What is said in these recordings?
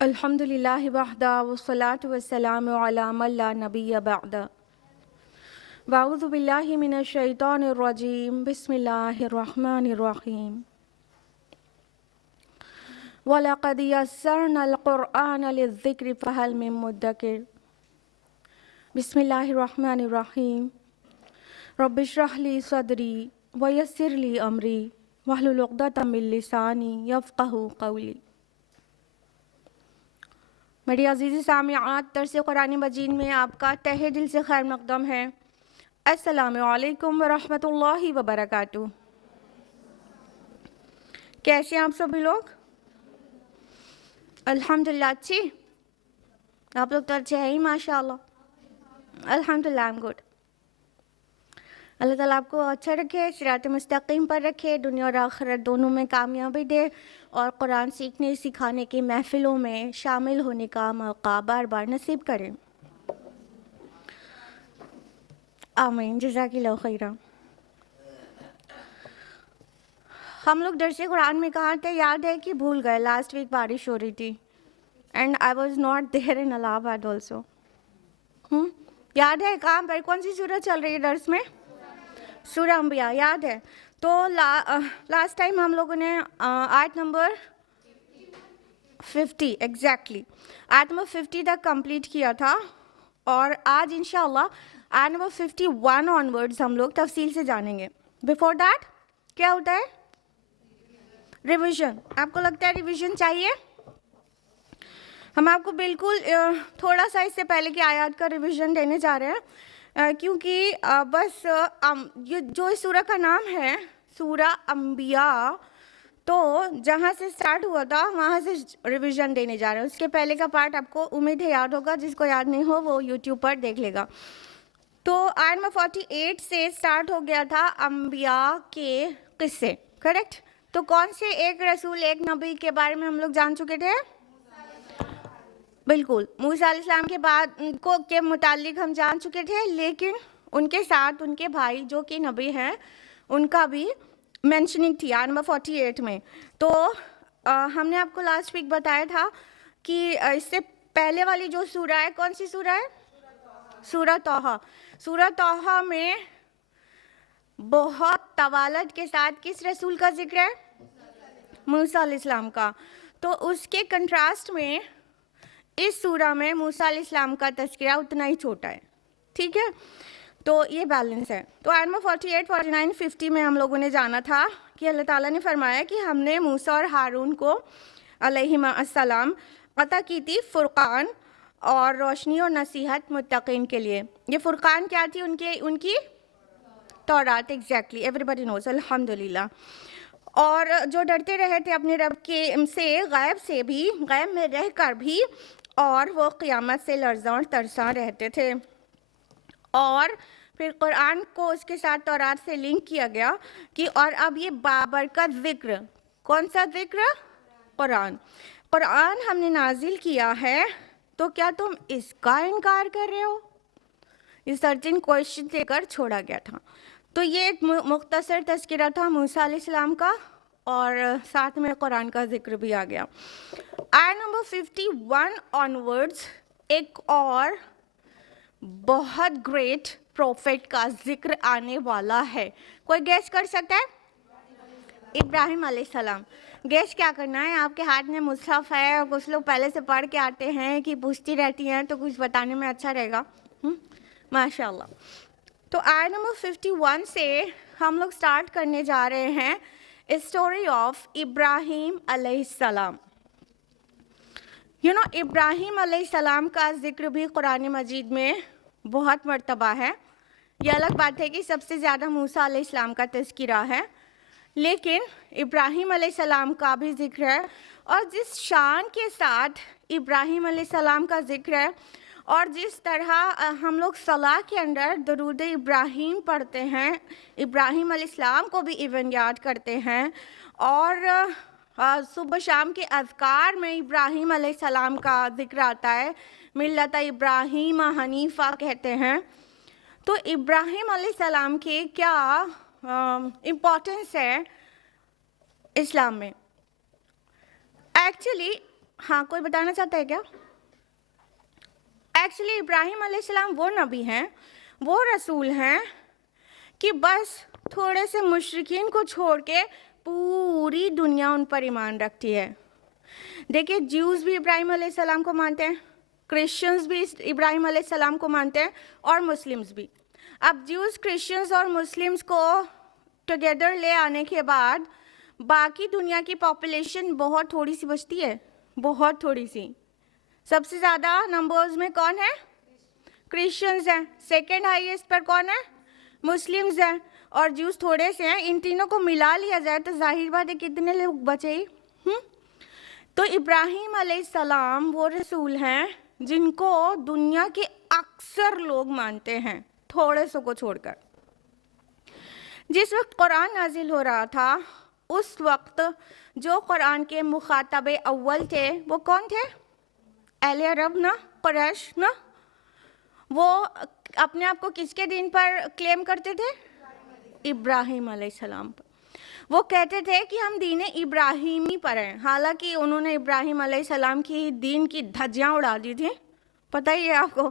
अल्हम्दुलिल्लाह वहदा वस्सलातु वस्सलामु अला मन ला नबिय्य बअदा। वअऊज़ु बिल्लाहि मिनश शैतानिर रजीम। बिस्मिल्लाहिर रहमानिर रहीम। वलक़द यस्सरनल क़ुरआन लिज़्ज़िक्रि फ़हल मिन मुद्दकिर। बिस्मिल्लाहिर रहमानिर रहीम। रब्बिश्रह ली सदरी वयस्सिर ली अमरी वहलुल उक़दतम मिन लिसानी यफ़क़हू क़ौली। मेरी अज़ीज़ी सामिआत, दर्स कुरान मजीद में आपका तहे दिल से खैर मक़दम है। अस्सलामु अलैकुम वरहमतुल्लाहि वबरकातुहू। कैसे हैं आप सभी लोग? अल्हम्दुलिल्लाह। अच्छी आप लोग तो अच्छे हैं ही माशाअल्लाह। अल्हम्दुलिल्लाह, आई एम गुड। अल्लाह ताला आपको अच्छा रखे, सिरात मुस्तकीम पर रखे, दुनिया और आखिरत दोनों में कामयाबी दे और कुरान सीखने सिखाने की महफ़िलों में शामिल होने का मौका बार बार नसीब करें। आमीन, जज़ाकिल्लाहु खैरा। हम लोग दर्स कुरान में कहाँ थे? याद है कि भूल गए? लास्ट वीक बारिश हो रही थी and I was not there in Allahabad also. याद है कहाँ पर कौन सी सूरत चल रही है दर्स में? सूरह अंबिया। याद है? तो लास्ट टाइम हम लोगों ने आयत नंबर 50 एग्जैक्टली आयत नंबर 50 तक कंप्लीट किया था और आज इंशाअल्लाह आयत नंबर 51 ऑनवर्ड्स हम लोग तफसील से जानेंगे। बिफोर दैट क्या होता है? रिवीजन। आपको लगता है रिवीजन चाहिए? हम आपको बिल्कुल थोड़ा सा इससे पहले की आयत का रिवीजन देने जा रहे हैं क्योंकि बस जो इस सूरह का नाम है सूरह अंबिया, तो जहाँ से स्टार्ट हुआ था वहाँ से रिवीजन देने जा रहे हैं। उसके पहले का पार्ट आपको उम्मीद है याद होगा, जिसको याद नहीं हो वो यूट्यूब पर देख लेगा। तो आयत नंबर 48 से स्टार्ट हो गया था अंबिया के किस्से, करेक्ट? तो कौन से एक रसूल एक नबी के बारे में हम लोग जान चुके थे? बिल्कुल, मूसा अलैहिस्सलाम के बाद को के मुतालिक हम जान चुके थे, लेकिन उनके साथ उनके भाई जो कि नबी हैं उनका भी मेंशनिंग थी आयत नंबर 48 में। तो हमने आपको लास्ट वीक बताया था कि इससे पहले वाली जो सूरह है, कौन सी सूरह है? सूरह तौहा। सूरह तौहा में बहुत तवालत के साथ किस रसूल का जिक्र है? मूसा अलैहिस्सलाम का। तो उसके कंट्रास्ट में इस सूरह में मूसा अलैहिस्सलाम का तज़किरा उतना ही छोटा है, ठीक है? तो ये बैलेंस है। तो आयत नंबर 48, 49, 50 में हम लोगों ने जाना था कि अल्लाह ताला ने फरमाया कि हमने मूसा और हारून को अलैहिमा अस्सलाम अता की थी फ़ुरक़ान और रोशनी और नसीहत मुत्तक़ीन के लिए। ये फ़ुरक़ान क्या थी? उनकी तौरात। एग्जैक्टली, एवरीबॉडी नोज़, अल्हम्दुलिल्लाह। और जो डरते रहे थे अपने रब के से, गैब से भी, गैब में रह कर भी, और वो क़यामत से लर्ज़ां और तरसां रहते थे। और फिर कुरान को उसके साथ तौरात से लिंक किया गया कि और अब ये बाबरकत ज़िक्र, कौन सा ज़िक्र? कुरान। कुरान हमने नाजिल किया है, तो क्या तुम इसका इनकार कर रहे हो? ये सर्टेन क्वेश्चन देकर छोड़ा गया था। तो ये एक मुख्तसर तज़किरा था मूसा अलैहिस्सलाम का और साथ में कुरान का जिक्र भी आ गया। आयत नंबर 51 ऑनवर्ड्स एक और बहुत ग्रेट प्रोफेट का जिक्र आने वाला है। कोई गैस कर सकता है? इब्राहिम अलैहिस्सलाम। गैस क्या करना है? आपके हाथ में मुसहफ़ है और कुछ लोग पहले से पढ़ के आते हैं कि पूछती रहती हैं, तो कुछ बताने में अच्छा रहेगा। माशाल्लाह। तो आयत नंबर 51 से हम लोग स्टार्ट करने जा रहे हैं स्टोरी ऑफ इब्राहिम अलैहिस्सलाम। इब्राहीम अलैहिस्सलाम का जिक्र भी कुरान मजीद में बहुत मर्तबा है। ये अलग बात है कि सबसे ज़्यादा मूसा अलैहिस्सलाम का तज़किरा है, लेकिन इब्राहीम अलैहिस्सलाम का भी जिक्र है। और जिस शान के साथ इब्राहीम अलैहिस्सलाम का जिक्र है और जिस तरह हम लोग सलाह के अंदर दरूद इब्राहीम पढ़ते हैं, इब्राहीम अलैहिस्सलाम को भी इवन याद करते हैं, और सुबह शाम के अज़कार में इब्राहीम अलैहिस्सलाम का जिक्र आता है, मिल्लत इब्राहीम हनीफ़ा कहते हैं। तो इब्राहीम अलैहिस्सलाम के क्या इम्पोर्टेंस है इस्लाम में? एक्चुअली हाँ, कोई बताना चाहता है क्या? एक्चुअली इब्राहीम अलैहिस्सलाम वो नबी हैं, वो रसूल हैं कि बस थोड़े से मुशरिकीन को छोड़ के पूरी दुनिया उन पर ईमान रखती है। देखिए, ज्यूज़ भी इब्राहीम अलैहिस्सलाम को मानते हैं, क्रिश्चियंस भी इब्राहीम अलैहिस्सलाम को मानते हैं, और मुस्लिम्स भी। अब ज्यूज़, क्रिश्चियंस और मुस्लिम्स को टुगेदर ले आने के बाद बाकी दुनिया की पॉपुलेशन बहुत थोड़ी सी बचती है, बहुत थोड़ी सी। सबसे ज़्यादा नंबर्स में कौन है? क्रिश्चियंस हैं। सेकेंड हाईएस्ट पर कौन है? मुस्लिम्स हैं, और ज्यूज़ थोड़े से हैं। इन तीनों को मिला लिया जाए तो जाहिर बात है कितने लोग बचे ही। तो इब्राहीम अलैहिस्सलाम वो रसूल हैं जिनको दुनिया के अक्सर लोग मानते हैं, थोड़े से को छोड़कर। जिस वक्त कुरान नाजिल हो रहा था, उस वक्त जो कुरान के मुखातब अव्वल थे वो कौन थे? अहले अरब ना, कुरैश ना। वो अपने आप को किसके दीन पर क्लेम करते थे? इब्राहीम अलैहिस्सलाम पर। वो कहते थे कि हम दीन इब्राहीमी पर हैं। हालांकि उन्होंने इब्राहीम अलैहिस्सलाम की दीन की धज्जियाँ उड़ा दी थी। पता ही है आपको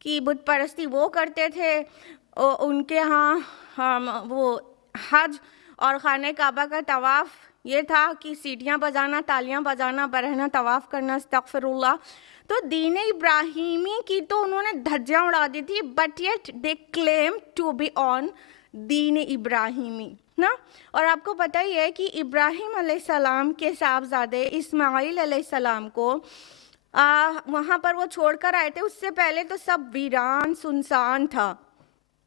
कि बुत परस्ती वो करते थे। उनके यहाँ वो हज और खाने काबा का तवाफ़ ये था कि सीटियाँ बजाना, तालियाँ बजाना, बरहना तवाफ़ करना, अस्तगफिरुल्लाह। तो दीन इब्राहीमी की तो उन्होंने धज्जियाँ उड़ा दी थी, but yet they claim to be on दीन इब्राहीमी ना। और आपको पता ही है कि इब्राहीम अलैहिस्सलाम के साहबजादे इस्माइल अलैहिस्सलाम को वहाँ पर वो छोड़कर आए थे। उससे पहले तो सब वीरान सुनसान था,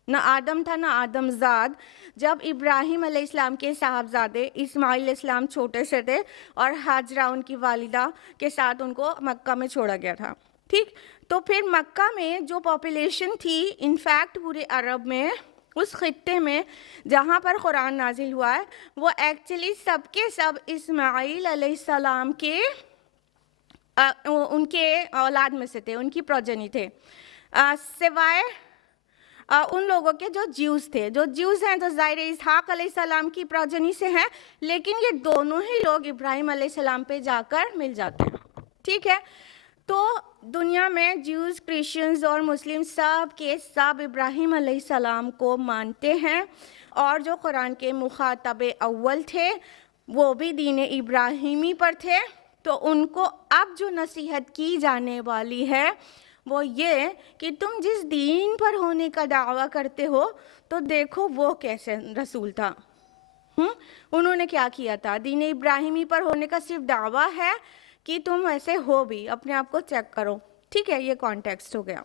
ना आदम था ना आदमजाद। जब इब्राहीम अलैहिस्सलाम के साहबजादे इस्माइल अलैहिस्सलाम छोटे से थे और हाजरा उनकी वालिदा के साथ उनको मक्का में छोड़ा गया था। ठीक, तो फिर मक्का में जो पॉपुलेशन थी, इनफैक्ट पूरे अरब में, उस खित्ते में जहाँ पर कुरान नाजिल हुआ है, वो एक्चुअली सबके सब इस्माइल अलैहिस्सलाम के उनके औलाद में से थे, उनकी प्रोजनी थे, सिवाय उन लोगों के जो ज्यूज़ थे। जो ज्यूज़ हैं तो ज़ाहिर इसहाक अलैहिस्सलाम की प्रोजनी से हैं, लेकिन ये दोनों ही लोग इब्राहीम अलैहिस्सलाम पे जाकर मिल जाते हैं। ठीक है, तो दुनिया में ज्यूज़, क्रिश्चियंस और मुस्लिम सब के सब इब्राहीम अलैहिस्सलाम को मानते हैं, और जो कुरान के मुखातब अव्वल थे वो भी दीन इब्राहीमी पर थे। तो उनको अब जो नसीहत की जाने वाली है वो ये कि तुम जिस दीन पर होने का दावा करते हो तो देखो वो कैसे रसूल था। उन्होंने क्या किया था? दीन इब्राहीमी पर होने का सिर्फ दावा है कि तुम ऐसे हो भी, अपने आप को चेक करो। ठीक है, ये कॉन्टेक्स्ट हो गया।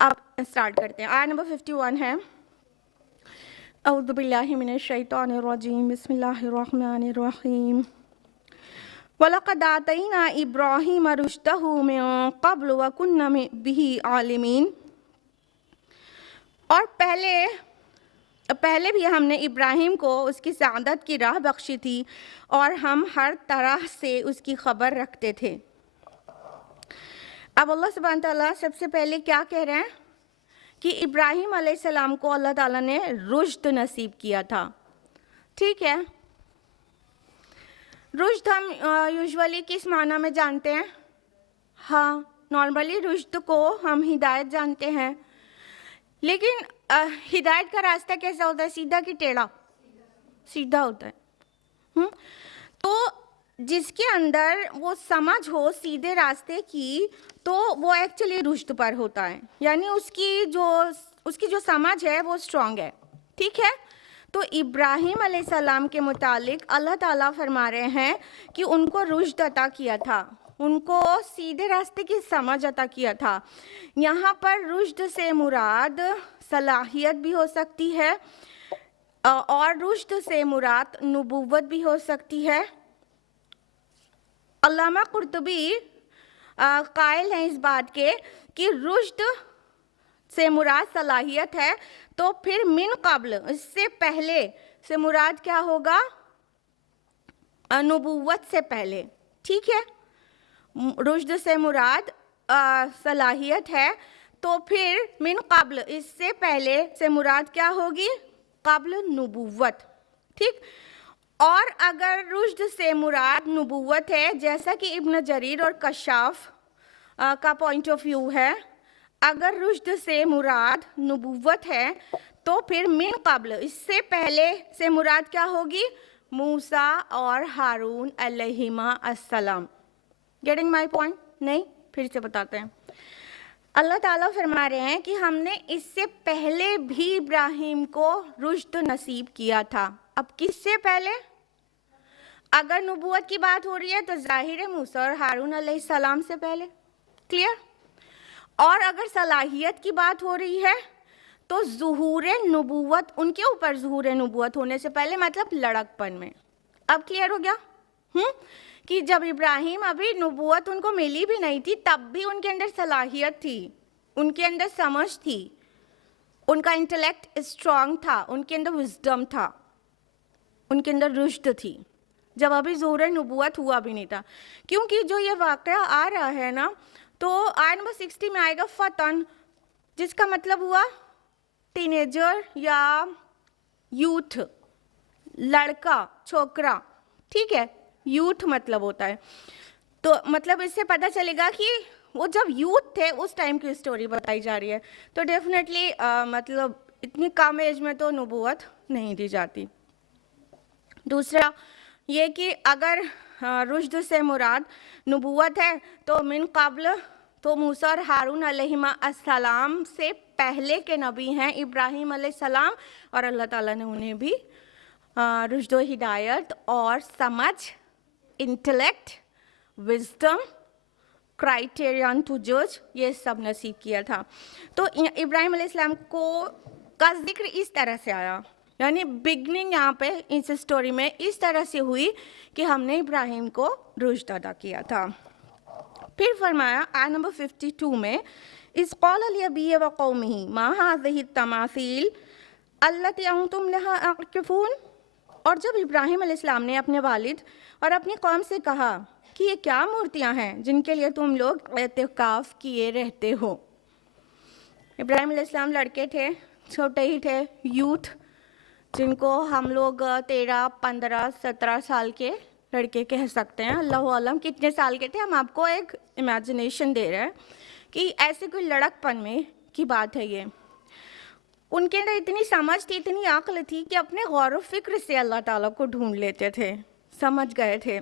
अब स्टार्ट करते हैं। आयत नंबर 51 है, औज़ु बिल्लाहि मिनश शैतानिर रजीम, बिस्मिल्लाहिर रहमानिर रहीम। वलक़द आतैना इब्राहीम रुश्दहु मिन क़ब्ल व कुन्ना बिही आलिमीन। और पहले भी हमने इब्राहीम को उसकी सआदत की राह बख्शी थी और हम हर तरह से उसकी खबर रखते थे। अब अल्लाह सुब्हान तआला सबसे पहले क्या कह रहे हैं कि इब्राहीम अलैहिस्सलाम को अल्लाह ताला ने रुश्द नसीब किया था। ठीक है, रुश्द हम यूजुअली किस माना में जानते हैं? हाँ, नॉर्मली रुश्द को हम हिदायत जानते हैं, लेकिन हिदायत का रास्ता कैसा होता है? सीधा कि टेढ़ा? सीधा होता है। तो जिसके अंदर वो समझ हो सीधे रास्ते की, तो वो एक्चुअली रुश्द पर होता है, यानी उसकी जो समझ है वो स्ट्रॉन्ग है। ठीक है, तो इब्राहीम अलैहिस्सलाम के मुतालिक अल्लाह ताला फरमा रहे हैं कि उनको रुश्द अता किया था, उनको सीधे रास्ते की समझ अता किया था। यहाँ पर रुश्द से मुराद सलाहियत भी हो सकती है और रुश्द से मुराद नबूवत भी हो सकती है। अल्लामा कुर्तुबी कायल हैं इस बात के कि रुश्द से मुराद सलाहियत है, तो फिर मिन क़ब्ल, इससे पहले से मुराद क्या होगा? नबूवत से पहले। ठीक है, रुश्द से मुराद सलाहियत है, तो फिर मिन क़ब्ल, इससे पहले से मुराद क्या होगी? क़ब्ल नबूवत। ठीक, और अगर रुश्द से मुराद नबूवत है, जैसा कि इब्न जरीर और कशाफ का पॉइंट ऑफ व्यू है, अगर रुश्द से मुराद नबूवत है तो फिर मिन क़ब्ल, इससे पहले से मुराद क्या होगी? मूसा और हारून अलैहिमा अस्सलाम। Getting my point? नहीं, फिर से बताते हैं। अल्लाह ताला फरमा रहे हैं कि हमने इससे पहले भी इब्राहिम को रुश्द नसीब किया था। अब किससे पहले? अगर नबूवत की बात हो रही है तो जाहिर है मूसा और हारून अलैहिस्सलाम से पहले। क्लियर? और अगर सलाहियत की बात हो रही है तो ज़ुहूर नबूवत, उनके ऊपर ज़ुहूर नबूवत होने से पहले, मतलब लड़कपन में। अब क्लियर हो गया? कि जब इब्राहिम अभी नबूवत उनको मिली भी नहीं थी, तब भी उनके अंदर सलाहियत थी, उनके अंदर समझ थी, उनका इंटेलेक्ट स्ट्रांग था, उनके अंदर विजडम था, उनके अंदर रुश्द थी, जब अभी ज़ुहूर नबूवत हुआ भी नहीं था। क्योंकि जो ये वाक़या आ रहा है ना, तो आयत नंबर 60 में आएगा फ़तन, जिसका मतलब हुआ टीनेजर या यूथ, लड़का, छोकरा। ठीक है, यूथ मतलब होता है, तो मतलब इससे पता चलेगा कि वो जब यूथ थे उस टाइम की स्टोरी बताई जा रही है। तो डेफिनेटली मतलब इतनी कम एज में तो नबूवत नहीं दी जाती। दूसरा ये कि अगर रुश्द से मुराद नबूवत है तो मिन क़ब्ल, तो मूसा और हारून अलैहिमा अस्सलाम से पहले के नबी हैं इब्राहिम अलैहिस्सलाम, और अल्लाह ताला ने उन्हें भी रुश्द हिदायत और समझ, इंटेलेक्ट, विजडम, क्राइटेरियन टू जज, ये सब नसीब किया था। तो इब्राहिम अलैहिस्सलाम को का जिक्र इस तरह से आया, यानी बिगनिंग यहाँ पे इस स्टोरी में इस तरह से हुई कि हमने इब्राहिम को रुश्द अदा किया था। फिर फरमाया आयत नंबर 52 में, इस क़ाल लिअबीहि व क़ौमिहि मा हाज़िहि तमासील अल्लती अंतुम लहा आकिफून। और जब इब्राहिम अलैहिस्सलाम ने अपने वालिद और अपनी कौम से कहा कि ये क्या मूर्तियां हैं जिनके लिए तुम लोग एतिकाफ़ किए रहते हो। इब्राहिम अलैहिस्सलाम लड़के थे, छोटे ही थे, यूथ, जिनको हम लोग 13, 15, 17 साल के लड़के कह सकते हैं। अल्लाह आलम कितने साल के थे, हम आपको एक इमेजिनेशन दे रहे हैं कि ऐसे कोई लड़कपन में की बात है ये। उनके अंदर इतनी समझ थी, इतनी अक्ल थी कि अपने गौर व फिक्र से अल्लाह ताला को ढूंढ लेते थे, समझ गए थे।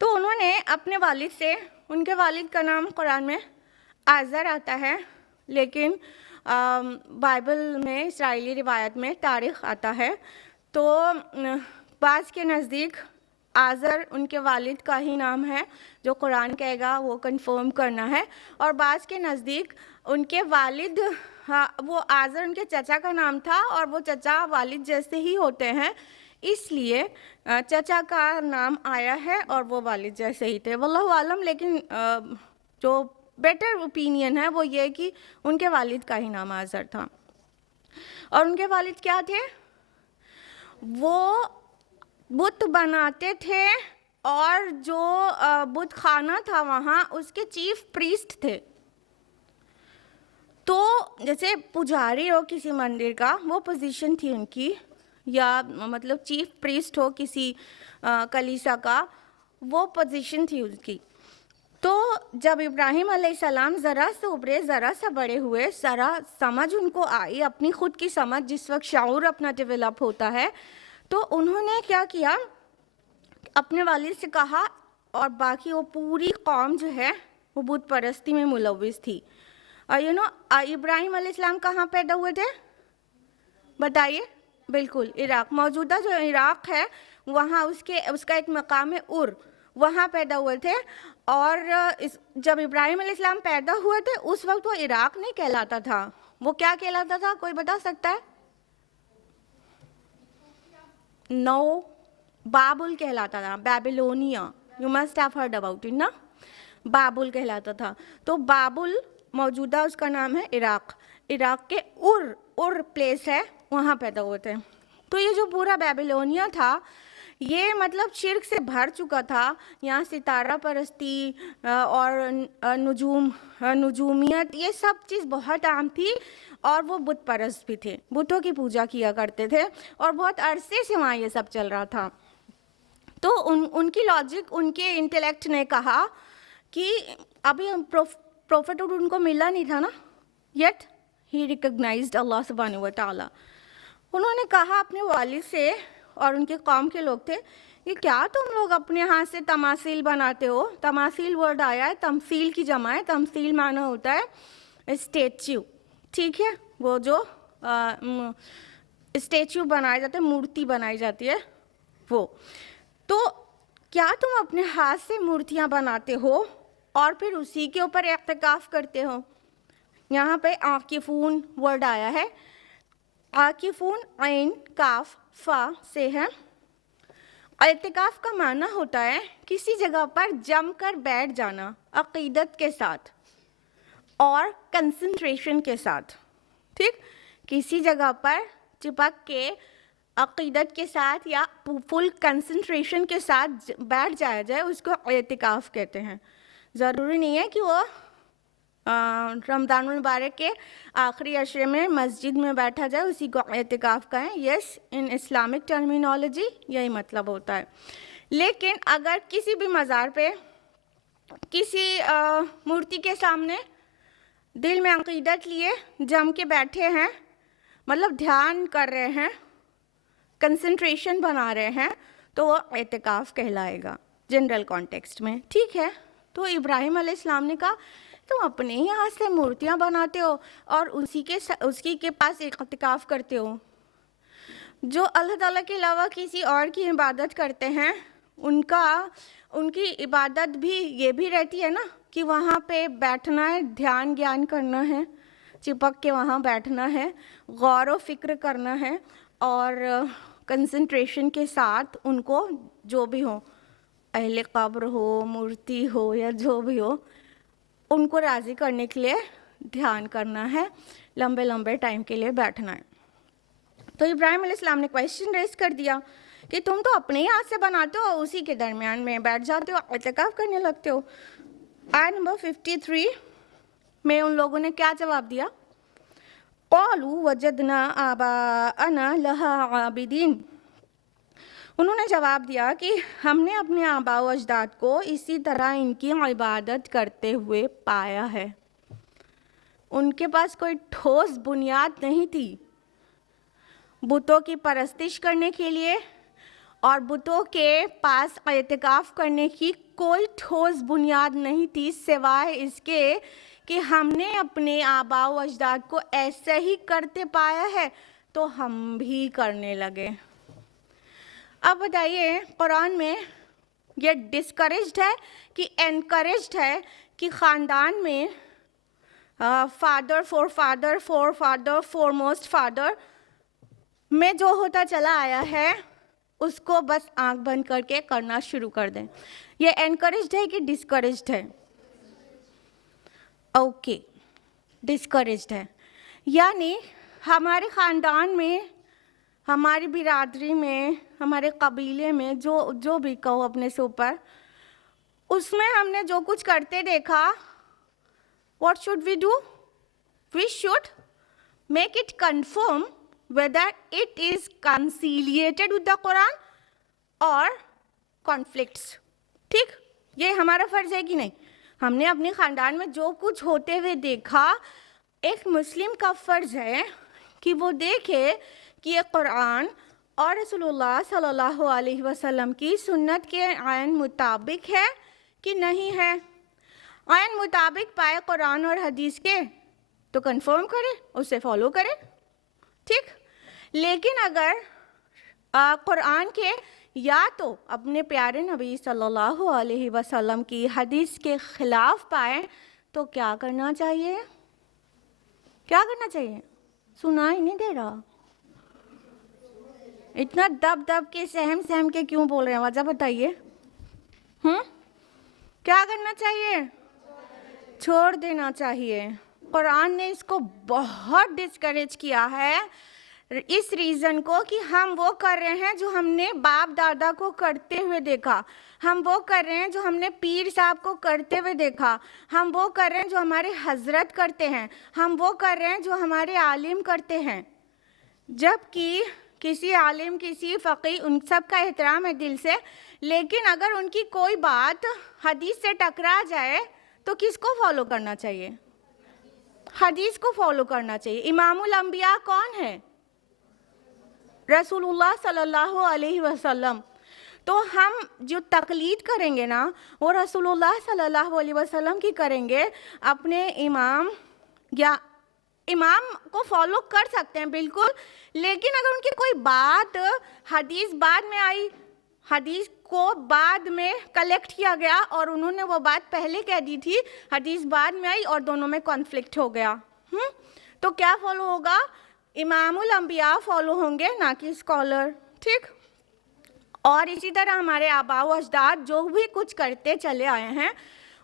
तो उन्होंने अपने वालिद से, उनके वालिद का नाम कुरान में आज़र आता है, लेकिन बाइबल में, इसराइली रिवायत में तारीख़ आता है। तो बाज़ के नज़दीक आज़र उनके वालिद का ही नाम है, जो कुरान कहेगा वो कंफर्म करना है। और बाज़ के नज़दीक उनके वालिद, वो आज़र उनके चचा का नाम था और वो चचा वालिद जैसे ही होते हैं, इसलिए चचा का नाम आया है और वो वालिद जैसे ही थे। वल्लाहु आलम, लेकिन जो बेटर ओपिनियन है वो ये कि उनके वालिद का ही नाम आज़र था। और उनके वालिद क्या थे? वो बुत बनाते थे और जो बुत खाना था वहाँ उसके चीफ प्रीस्ट थे। तो जैसे पुजारी हो किसी मंदिर का, वो पोजीशन थी उनकी, या मतलब चीफ प्रीस्ट हो किसी कलीसा का, वो पोजीशन थी उनकी। तो जब इब्राहिम अलैहिस्सलाम ज़रा से उभरे, ज़रा सा बड़े हुए, ज़रा समझ उनको आई, अपनी ख़ुद की समझ, जिस वक्त शाऊर अपना डेवलप होता है, तो उन्होंने क्या किया, अपने वालिद से कहा, और बाकी वो पूरी कौम जो है वो बुत परस्ती में मुलव्विस थी। इब्राहिम अलैहिस्सलाम कहाँ पैदा हुए थे बताइए? बिल्कुल इराक़, मौजूदा जो इराक़ है वहाँ उसका एक मकाम है उर, वहाँ पैदा हुए थे। और जब इब्राहिम अलैहिस्सलाम पैदा हुए थे उस वक्त वो इराक नहीं कहलाता था, वो क्या कहलाता था, कोई बता सकता है? नो, बाबुल कहलाता था, Babylonia, you must have heard about it ना, बाबुल कहलाता था। तो बाबुल मौजूदा उसका नाम है इराक, इराक के उर प्लेस है, वहाँ पैदा हुए थे। तो ये जो पूरा बेबीलोनिया था ये मतलब शिर्क से भर चुका था, यहाँ सितारा परस्ती और नजूमियत ये सब चीज़ बहुत आम थी, और वो बुत परस्त भी थे, बुतों की पूजा किया करते थे, और बहुत अरसे से वहाँ ये सब चल रहा था। तो उनकी लॉजिक, उनके इंटेलेक्ट ने कहा कि अभी प्रोफेटहुड उनको मिला नहीं था ना, येट ही रिकग्नाइज्ड अल्लाह सुब्हानहू व तआला। उन्होंने कहा अपने वालिद से, और उनके कौम के लोग थे, कि क्या तुम लोग अपने हाथ से तमासील बनाते हो? तमासील वर्ड आया है, तमसील की जमा है, तमसील माना होता है स्टेच्यू, ठीक है, वो जो स्टेच्यू बनाए जाते हैं, मूर्ति बनाई जाती है वो। तो क्या तुम अपने हाथ से मूर्तियाँ बनाते हो और फिर उसी के ऊपर इत्तिकाफ़ करते हो? यहाँ पे आकिफून वर्ड आया है, आकिफून ऐन काफ फा से है। इत्तिकाफ़ का माना होता है किसी जगह पर जमकर बैठ जाना अक़ीदत के साथ और कंसंट्रेशन के साथ, ठीक, किसी जगह पर चिपक के अक़ीदत के साथ या फुल कंसंट्रेशन के साथ बैठ जाया जाए, उसको इत्तिकाफ़ कहते हैं। ज़रूरी नहीं है कि वो रमज़ान मुबारक के आखिरी अशरे में मस्जिद में बैठा जाए, उसी को इत्तिकाफ़ कहें। यस, इन इस्लामिक टर्मिनोलॉजी यही मतलब होता है। लेकिन अगर किसी भी मज़ार पे किसी मूर्ति के सामने दिल में अक़ीदत लिए जम के बैठे हैं, मतलब ध्यान कर रहे हैं, कंसंट्रेशन बना रहे हैं, तो वो इत्तिकाफ़ कहलाएगा जनरल कॉन्टेक्स्ट में, ठीक है। तो इब्राहिम अलैहिस्सलाम ने कहा तुम अपने ही हाथ से मूर्तियाँ बनाते हो और उसी के पास इत्तिकाफ़ करते हो। जो अल्लाह ताला के अलावा किसी और की इबादत करते हैं, उनकी इबादत भी ये भी रहती है ना कि वहाँ पे बैठना है, ध्यान ज्ञान करना है, चिपक के वहाँ बैठना है, गौर व फिक्र करना है, और कंसंट्रेशन के साथ उनको जो भी हो, अहले कब्र हो, मूर्ति हो या जो भी हो, उनको राज़ी करने के लिए ध्यान करना है, लंबे लंबे टाइम के लिए बैठना है। तो इब्राहिम अलैहिस्सलाम ने क्वेश्चन रेज कर दिया कि तुम तो अपने ही हाथ से बनाते हो, उसी के दरमियान में बैठ जाते हो, इत्तिकाफ़ करने लगते हो। आयत नंबर 53 में उन लोगों ने क्या जवाब दिया? क़ालू वजदना आबाअना लहा आबिदीन। उन्होंने जवाब दिया कि हमने अपने आबा व अजदाद को इसी तरह इनकी इबादत करते हुए पाया है। उनके पास कोई ठोस बुनियाद नहीं थी बुतों की परस्तिश करने के लिए, और बुतों के पास इत्तिकाफ़ करने की कोई ठोस बुनियाद नहीं थी सिवाय इसके कि हमने अपने आबा व अजदाद को ऐसे ही करते पाया है तो हम भी करने लगे। अब बताइए, कुरान में ये डिस्करेज्ड है कि एनकरेज्ड है कि ख़ानदान में father four father foremost father में जो होता चला आया है उसको बस आंख बंद करके करना शुरू कर दें? ये एनकरेज्ड है कि डिस्करेज्ड है? ओके, डिस्करेज्ड है। यानी हमारे ख़ानदान में, हमारी बिरादरी में, हमारे कबीले में, जो भी कहो अपने से ऊपर, उसमें हमने जो कुछ करते देखा, what should we do? We should make it confirm whether it is conciliated with the Quran or conflicts. ठीक, ये हमारा फ़र्ज़ है कि नहीं? हमने अपने ख़ानदान में जो कुछ होते हुए देखा, एक मुस्लिम का फ़र्ज़ है कि वो देखे कि ये कुरान और रसूलुल्लाह सल्लल्लाहु अलैहि वसल्लम की सुन्नत के आयन मुताबिक है कि नहीं है। आयन मुताबिक पाए कुरान और हदीस के तो कंफर्म करें, उसे फॉलो करें, ठीक। लेकिन अगर कुरान के या तो अपने प्यारे नबी सल्लल्लाहु अलैहि वसल्लम की हदीस के खिलाफ पाए तो क्या करना चाहिए? क्या करना चाहिए? सुनाई नहीं दे रहा, इतना दब दब के सहम के क्यों बोल रहे हैं? वजह बताइए। क्या करना चाहिए? छोड़ देना चाहिए। कुरान ने इसको बहुत डिस्करेज किया है, इस रीज़न को कि हम वो कर रहे हैं जो हमने बाप दादा को करते हुए देखा, हम वो कर रहे हैं जो हमने पीर साहब को करते हुए देखा, हम वो कर रहे हैं जो हमारे हजरत करते हैं, हम वो कर रहे हैं जो हमारे आलिम करते हैं। जबकि किसी आलिम, किसी फ़कीह, उन सब का एहतराम है दिल से, लेकिन अगर उनकी कोई बात हदीस से टकरा जाए तो किसको फॉलो करना चाहिए? हदीस को फॉलो करना चाहिए। इमामुल अंबिया कौन है? रसूलुल्लाह सल्लल्लाहु अलैहि वसल्लम। तो हम जो तकलीद करेंगे ना, वो रसूलुल्लाह सल्लल्लाहु अलैहि वसल्लम की करेंगे। अपने इमाम या इमाम को फॉलो कर सकते हैं बिल्कुल, लेकिन अगर उनकी कोई बात, हदीस बाद में आई, हदीस को बाद में कलेक्ट किया गया और उन्होंने वो बात पहले कह दी थी, हदीस बाद में आई और दोनों में कॉन्फ्लिक्ट हो गया, तो क्या फॉलो होगा? इमामुल अंबिया फॉलो होंगे, ना कि स्कॉलर। ठीक। और इसी तरह हमारे आबा व अजदाद जो भी कुछ करते चले आए हैं,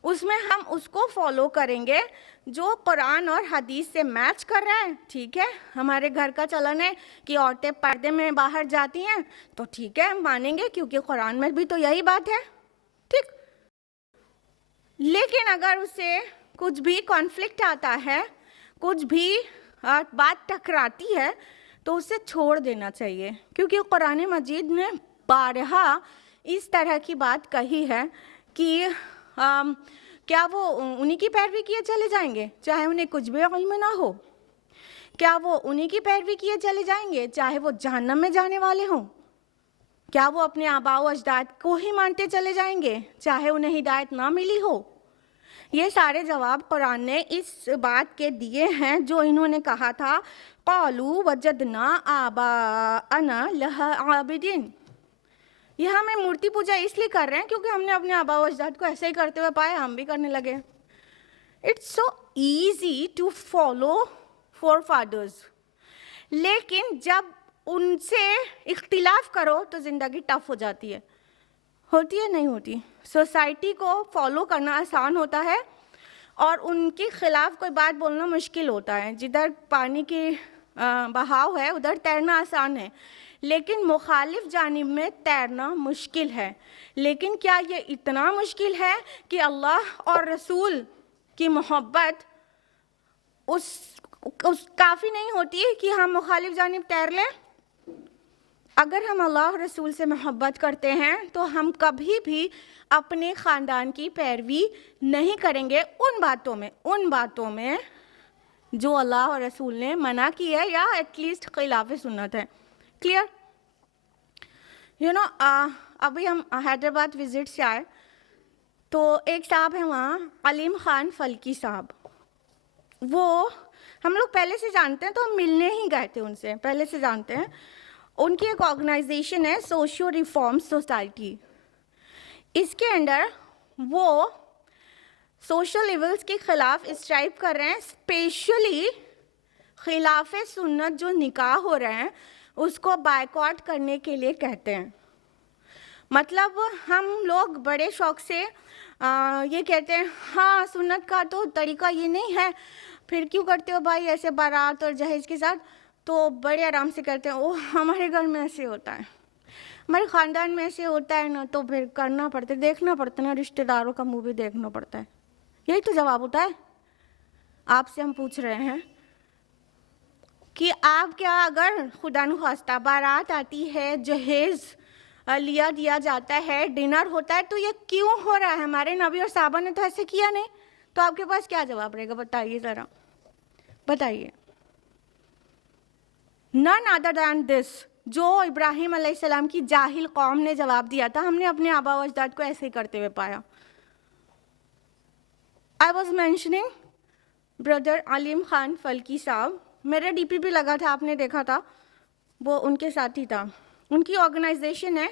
उसमें हम उसको फॉलो करेंगे जो कुरान और हदीस से मैच कर रहा है। ठीक है, हमारे घर का चलन है कि औरतें पर्दे में बाहर जाती हैं, तो ठीक है, मानेंगे, क्योंकि कुरान में भी तो यही बात है। ठीक। लेकिन अगर उससे कुछ भी कॉन्फ्लिक्ट आता है, कुछ भी बात टकराती है, तो उसे छोड़ देना चाहिए, क्योंकि कुरान मजीद ने बारहा इस तरह की बात कही है कि क्या वो उन्हीं की पैरवी किए चले जाएंगे चाहे उन्हें कुछ भी इल्म ना हो? क्या वो उन्हीं की पैरवी किए चले जाएंगे चाहे वो जहन्नम में जाने वाले हों? क्या वो अपने आबा व अजदाद को ही मानते चले जाएंगे चाहे उन्हें हिदायत ना मिली हो? ये सारे जवाब कुरान ने इस बात के दिए हैं जो इन्होंने कहा था, क़ालू वजदना आबाअना लहा आबिदीन। ये हमें मूर्ति पूजा इसलिए कर रहे हैं क्योंकि हमने अपने आबा व अजदाद को ऐसे ही करते हुए पाए, हम भी करने लगे। It's so easy to follow forefathers, लेकिन जब उनसे इख्तिलाफ करो तो ज़िंदगी टफ हो जाती है। होती है, नहीं होती? सोसाइटी को फॉलो करना आसान होता है और उनके खिलाफ कोई बात बोलना मुश्किल होता है। जिधर पानी की बहाव है उधर तैरना आसान है, लेकिन मुखालिफ जानिब में तैरना मुश्किल है। लेकिन क्या ये इतना मुश्किल है कि अल्लाह और रसूल की मोहब्बत उस काफ़ी नहीं होती कि हम मुखालिफ जानिब तैर लें? अगर हम अल्लाह और रसूल से मोहब्बत करते हैं तो हम कभी भी अपने ख़ानदान की पैरवी नहीं करेंगे उन बातों में जो अल्लाह और रसूल ने मना की है या एटलीस्ट खिलाफ सुन्नत है। क्लियर? यू नो, अभी हम हैदराबाद विज़िट से आए तो एक साहब हैं वहाँ, अलीम ख़ान फ़ल्की साहब। वो हम लोग पहले से जानते हैं, तो हम मिलने ही गए थे उनसे, पहले से जानते हैं। उनकी एक ऑर्गेनाइजेशन है सोशियो रिफॉर्म सोसाइटी। इसके अंडर वो सोशल इवल्स के ख़िलाफ़ स्ट्राइक कर रहे हैं, स्पेशली खिलाफ सुन्नत जो निकाह हो रहे हैं उसको बायकॉट करने के लिए कहते हैं। मतलब हम लोग बड़े शौक़ से ये कहते हैं, हाँ सुन्नत का तो तरीका ये नहीं है, फिर क्यों करते हो भाई ऐसे बारात और जहेज़ के साथ? तो बड़े आराम से करते हैं, ओह हमारे घर में ऐसे होता है, हमारे ख़ानदान में ऐसे होता है ना, तो फिर करना पड़ता है, देखना पड़ता है ना, रिश्तेदारों का मुँह भी देखना पड़ता है। यही तो जवाब होता है। आपसे हम पूछ रहे हैं कि आप क्या, अगर खुदा न ख्वास्ता बारात आती है, जहेज़ लिया दिया जाता है, डिनर होता है, तो ये क्यों हो रहा है? हमारे नबी और साहबा ने तो ऐसे किया नहीं। तो आपके पास क्या जवाब रहेगा? बताइए ज़रा, बताइए। नन अदर दैन दिस, जो इब्राहिम अलैहिस्सलाम की जाहिल कौम ने जवाब दिया था, हमने अपने आबा व अजदाद को ऐसे ही करते हुए पाया। I was mentioning brother Aleem Khan Falki साहब, मेरा डीपी भी लगा था, आपने देखा था, वो उनके साथ ही था। उनकी ऑर्गेनाइजेशन है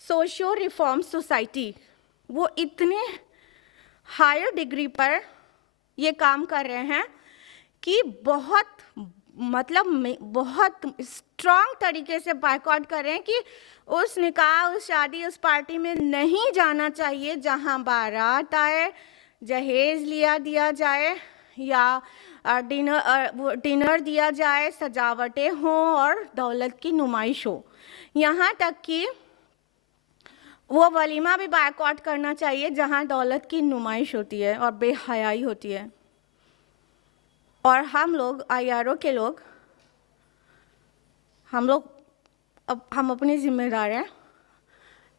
सोशियो रिफॉर्म सोसाइटी, वो इतने हायर डिग्री पर ये काम कर रहे हैं कि बहुत बहुत स्ट्रांग तरीके से बायकॉट कर रहे हैं कि उस निकाह, उस शादी, उस पार्टी में नहीं जाना चाहिए जहां बारात आए, जहेज दिया जाए या डिनर दिया जाए, सजावटें हों और दौलत की नुमाइश हो। यहाँ तक कि वो वलीमा भी बायकॉट करना चाहिए जहाँ दौलत की नुमाइश होती है और बेहयाई होती है। और हम लोग IRO के लोग, हम अपनी जिम्मेदार हैं,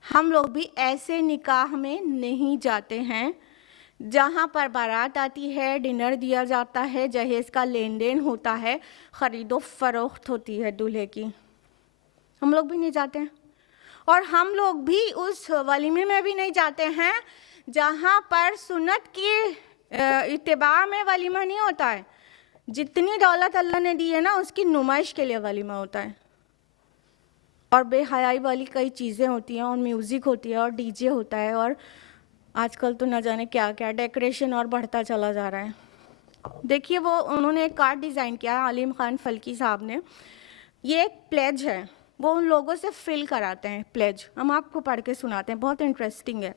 हम लोग भी ऐसे निकाह में नहीं जाते हैं जहाँ पर बारात आती है, डिनर दिया जाता है, जहेज का लेन देन होता है, ख़रीदो फरोख्त होती है दूल्हे की। हम लोग भी नहीं जाते हैं। और हम लोग भी उस वलीमे में भी नहीं जाते हैं जहाँ पर सुन्नत की इत्तिबा में वलीमा नहीं होता है। जितनी दौलत अल्लाह ने दी है ना, उसकी नुमाइश के लिए वलीमा होता है। और बेहयाई वाली कई चीज़ें होती हैं, और म्यूज़िक होती है, और DJ होता है, और आजकल तो न जाने क्या क्या डेकोरेशन और बढ़ता चला जा रहा है। देखिए, वो उन्होंने एक कार्ड डिज़ाइन किया, आलिम खान फल्की साहब ने। ये एक प्लेज है, वो उन लोगों से फिल कराते हैं प्लेज। हम आपको पढ़ के सुनाते हैं, बहुत इंटरेस्टिंग है।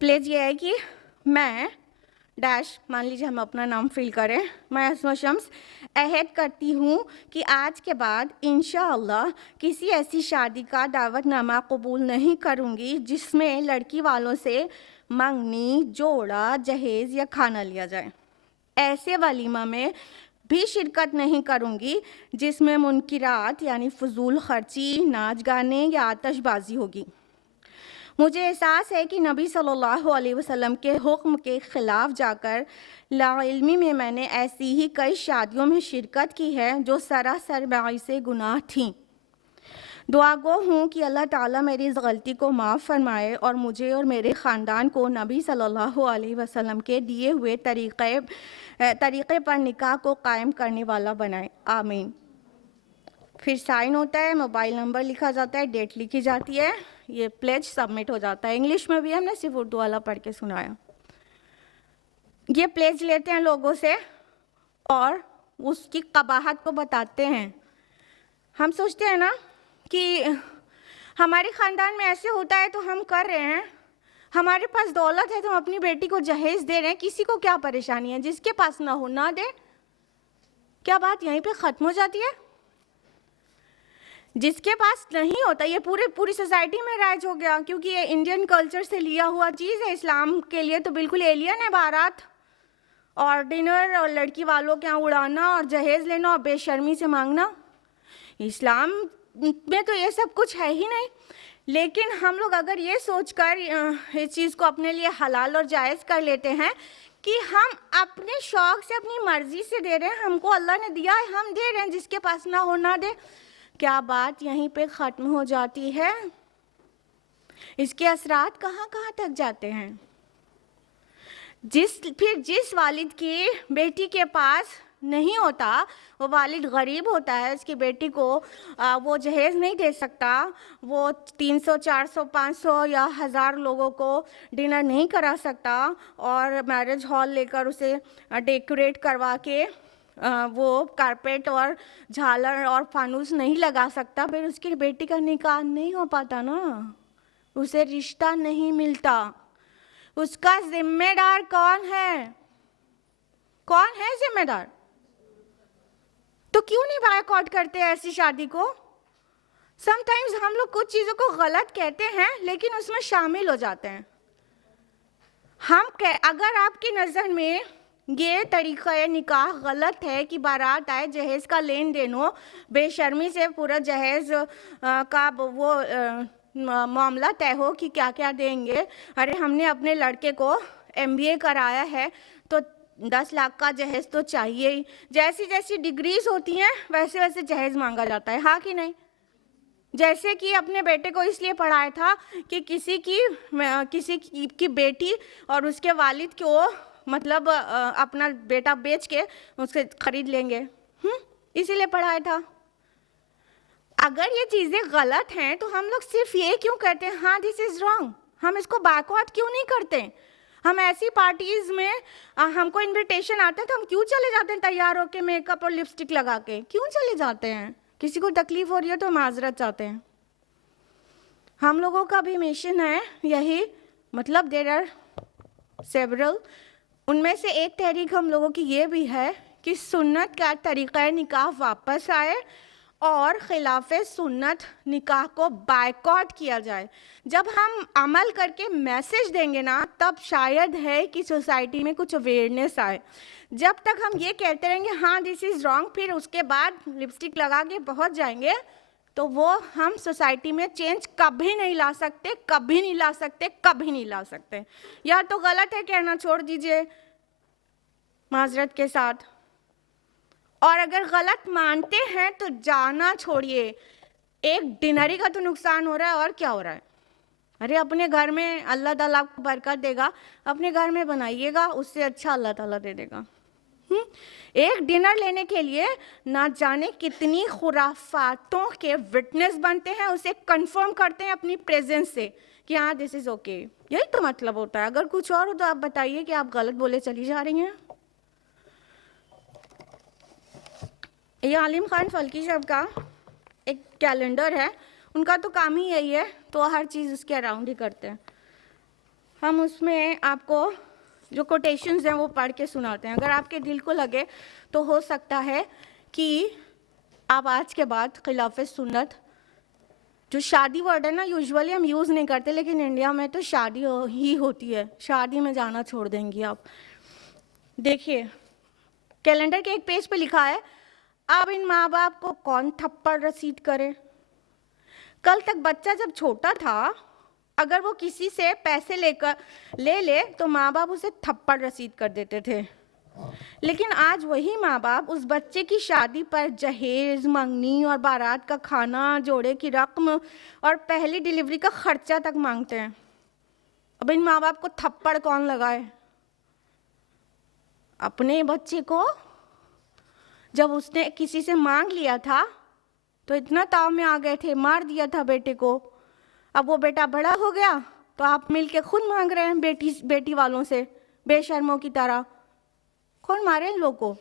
प्लेज ये है कि मैं डैश, मान लीजिए हम अपना नाम फिल करें, मैं अस्मा शम्स अहद करती हूँ कि आज के बाद इंशाअल्लाह किसी ऐसी शादी का दावतनामा कबूल नहीं करूँगी जिसमें लड़की वालों से मंगनी, जोड़ा, जहेज़ या खाना लिया जाए। ऐसे वलीमा में भी शिरकत नहीं करूँगी जिसमें मुनकिरात यानी फजूल खर्ची, नाच गाने या आतशबाजी होगी। मुझे एहसास है कि नबी सल्लल्लाहु अलैहि वसल्लम के हुक्म के ख़िलाफ़ जाकर लाइल्मी में मैंने ऐसी ही कई शादियों में शिरकत की है जो सरासर बाइसे गुनाह थीं। दुआगो हूँ कि अल्लाह ताला मेरी इस गलती को माफ़ फरमाए और मुझे और मेरे ख़ानदान को नबी सल्लल्लाहु अलैहि वसल्लम के दिए हुए तरीक़े पर निकाह को कायम करने वाला बनाए, आमीन। फिर साइन होता है, मोबाइल नंबर लिखा जाता है, डेट लिखी जाती है, ये प्लेज सबमिट हो जाता है। इंग्लिश में भी हमने सिर्फ उर्दू वाला पढ़ के सुनाया। ये प्लेज लेते हैं लोगों से और उसकी कबाहत को बताते हैं। हम सोचते हैं ना कि हमारे ख़ानदान में ऐसे होता है तो हम कर रहे हैं, हमारे पास दौलत है तो हम अपनी बेटी को जहेज़ दे रहे हैं, किसी को क्या परेशानी है? जिसके पास ना हो ना दे। क्या बात यहीं पे ख़त्म हो जाती है? जिसके पास नहीं होता, ये पूरी सोसाइटी में राइज हो गया, क्योंकि ये इंडियन कल्चर से लिया हुआ चीज़ है। इस्लाम के लिए तो बिल्कुल एलियन है बारात और डिनर और लड़की वालों के यहाँ उड़ाना और जहेज़ लेना और बेशर्मी से मांगना। इस्लाम में तो ये सब कुछ है ही नहीं। लेकिन हम लोग अगर ये सोचकर इस चीज़ को अपने लिए हलाल और जायज़ कर लेते हैं कि हम अपने शौक़ से, अपनी मर्ज़ी से दे रहे हैं, हमको अल्लाह ने दिया है, हम दे रहे हैं, जिसके पास ना हो ना दे, क्या बात यहीं पे ख़त्म हो जाती है? इसके असरात कहाँ कहाँ तक जाते हैं? जिस वालिद की बेटी के पास नहीं होता, वो वालिद गरीब होता है, उसकी बेटी को वो जहेज़ नहीं दे सकता, वो 300, 400, 500 या 1000 लोगों को डिनर नहीं करा सकता और मैरिज हॉल लेकर उसे डेकोरेट करवा के वो कारपेट और झालर और फानूस नहीं लगा सकता, फिर उसकी बेटी का निकाह नहीं हो पाता ना, उसे रिश्ता नहीं मिलता। उसका जिम्मेदार कौन है? कौन है जिम्मेदार? तो क्यों नहीं बायकॉट करते ऐसी शादी को? समटाइम्स हम लोग कुछ चीज़ों को गलत कहते हैं लेकिन उसमें शामिल हो जाते हैं। अगर आपकी नज़र में ये तरीक़ा निकाह गलत है कि बारात आए, जहेज़ का लेन देन हो, बेशर्मी से पूरा जहेज़ का वो मामला तय हो कि क्या क्या देंगे। अरे हमने अपने लड़के को MBA कराया है तो 10 लाख का जहेज़ तो चाहिए ही। जैसी जैसी डिग्रीज होती हैं वैसे वैसे जहेज़ मांगा जाता है, हाँ कि नहीं? जैसे कि अपने बेटे को इसलिए पढ़ाया था कि किसी की बेटी और उसके वालिद को मतलब अपना बेटा बेच के उससे ख़रीद लेंगे, इसीलिए पढ़ाया था। अगर ये चीज़ें गलत हैं तो हम लोग सिर्फ ये क्यों करते हैं, हाँ दिस इज़ रॉन्ग, हम इसको बैकआउट क्यों नहीं करते? हम ऐसी पार्टीज़ में हमको इनविटेशन आता है तो हम क्यों चले जाते हैं तैयार होके मेकअप और लिपस्टिक लगा के, क्यों चले जाते हैं? किसी को तकलीफ हो रही है तो माजरत चाहते हैं। हम लोगों का भी मिशन है यही, मतलब देयर आर सेवरल, उनमें से एक तहरीक हम लोगों की ये भी है कि सुन्नत का तरीक़ा निकाह वापस आए और खिलाफ सुन्नत निकाह को बायकॉट किया जाए। जब हम अमल करके मैसेज देंगे ना, तब शायद है कि सोसाइटी में कुछ अवेयरनेस आए। जब तक हम ये कहते रहेंगे हाँ दिस इज़ रॉन्ग, फिर उसके बाद लिपस्टिक लगा के पहुँच जाएंगे, तो वो हम सोसाइटी में चेंज कभी नहीं ला सकते, कभी नहीं ला सकते, कभी नहीं ला सकते। या तो गलत है कहना छोड़ दीजिए माजरत के साथ, और अगर गलत मानते हैं तो जाना छोड़िए। एक डिनरी का तो नुकसान हो रहा है, और क्या हो रहा है? अरे अपने घर में अल्लाह ताला आपको बरकत देगा, अपने घर में बनाइएगा, उससे अच्छा अल्लाह ताला दे देगा। एक डिनर लेने के लिए ना जाने कितनी खुराफातों के विटनेस बनते हैं, उसे कंफर्म करते हैं अपनी प्रेजेंस से कि हाँ दिस इज़ ओके। यही तो मतलब होता है। अगर कुछ और हो तो आप बताइए कि आप गलत बोले चली जा रही हैं। ये आलिम खान फल्की साहब का एक कैलेंडर है, उनका तो काम ही यही है, तो हर चीज़ उसके अराउंड ही करते हैं। हम उसमें आपको जो कोटेशंस हैं वो पढ़ के सुनाते हैं। अगर आपके दिल को लगे तो हो सकता है कि आप आज के बाद खिलाफ सुन्नत, जो शादी वर्ड है ना यूजुअली हम यूज़ नहीं करते, लेकिन इंडिया में तो शादी ही होती है, शादी में जाना छोड़ देंगी आप। देखिए कैलेंडर के एक पेज पे लिखा है, अब इन माँ बाप को कौन थप्पड़ रसीद करे। कल तक बच्चा जब छोटा था, अगर वो किसी से पैसे ले तो माँ बाप उसे थप्पड़ रसीद कर देते थे, लेकिन आज वही माँ बाप उस बच्चे की शादी पर जहेज, मंगनी और बारात का खाना, जोड़े की रकम और पहली डिलीवरी का खर्चा तक मांगते हैं। अब इन माँ बाप को थप्पड़ कौन लगाए? अपने बच्चे को जब उसने किसी से मांग लिया था तो इतना ताव में आ गए थे, मार दिया था बेटे को। अब वो बेटा बड़ा हो गया तो आप मिलके खुद मांग रहे हैं बेटी वालों से बेशर्मों की तरह। कौन मारे इन लोगों को?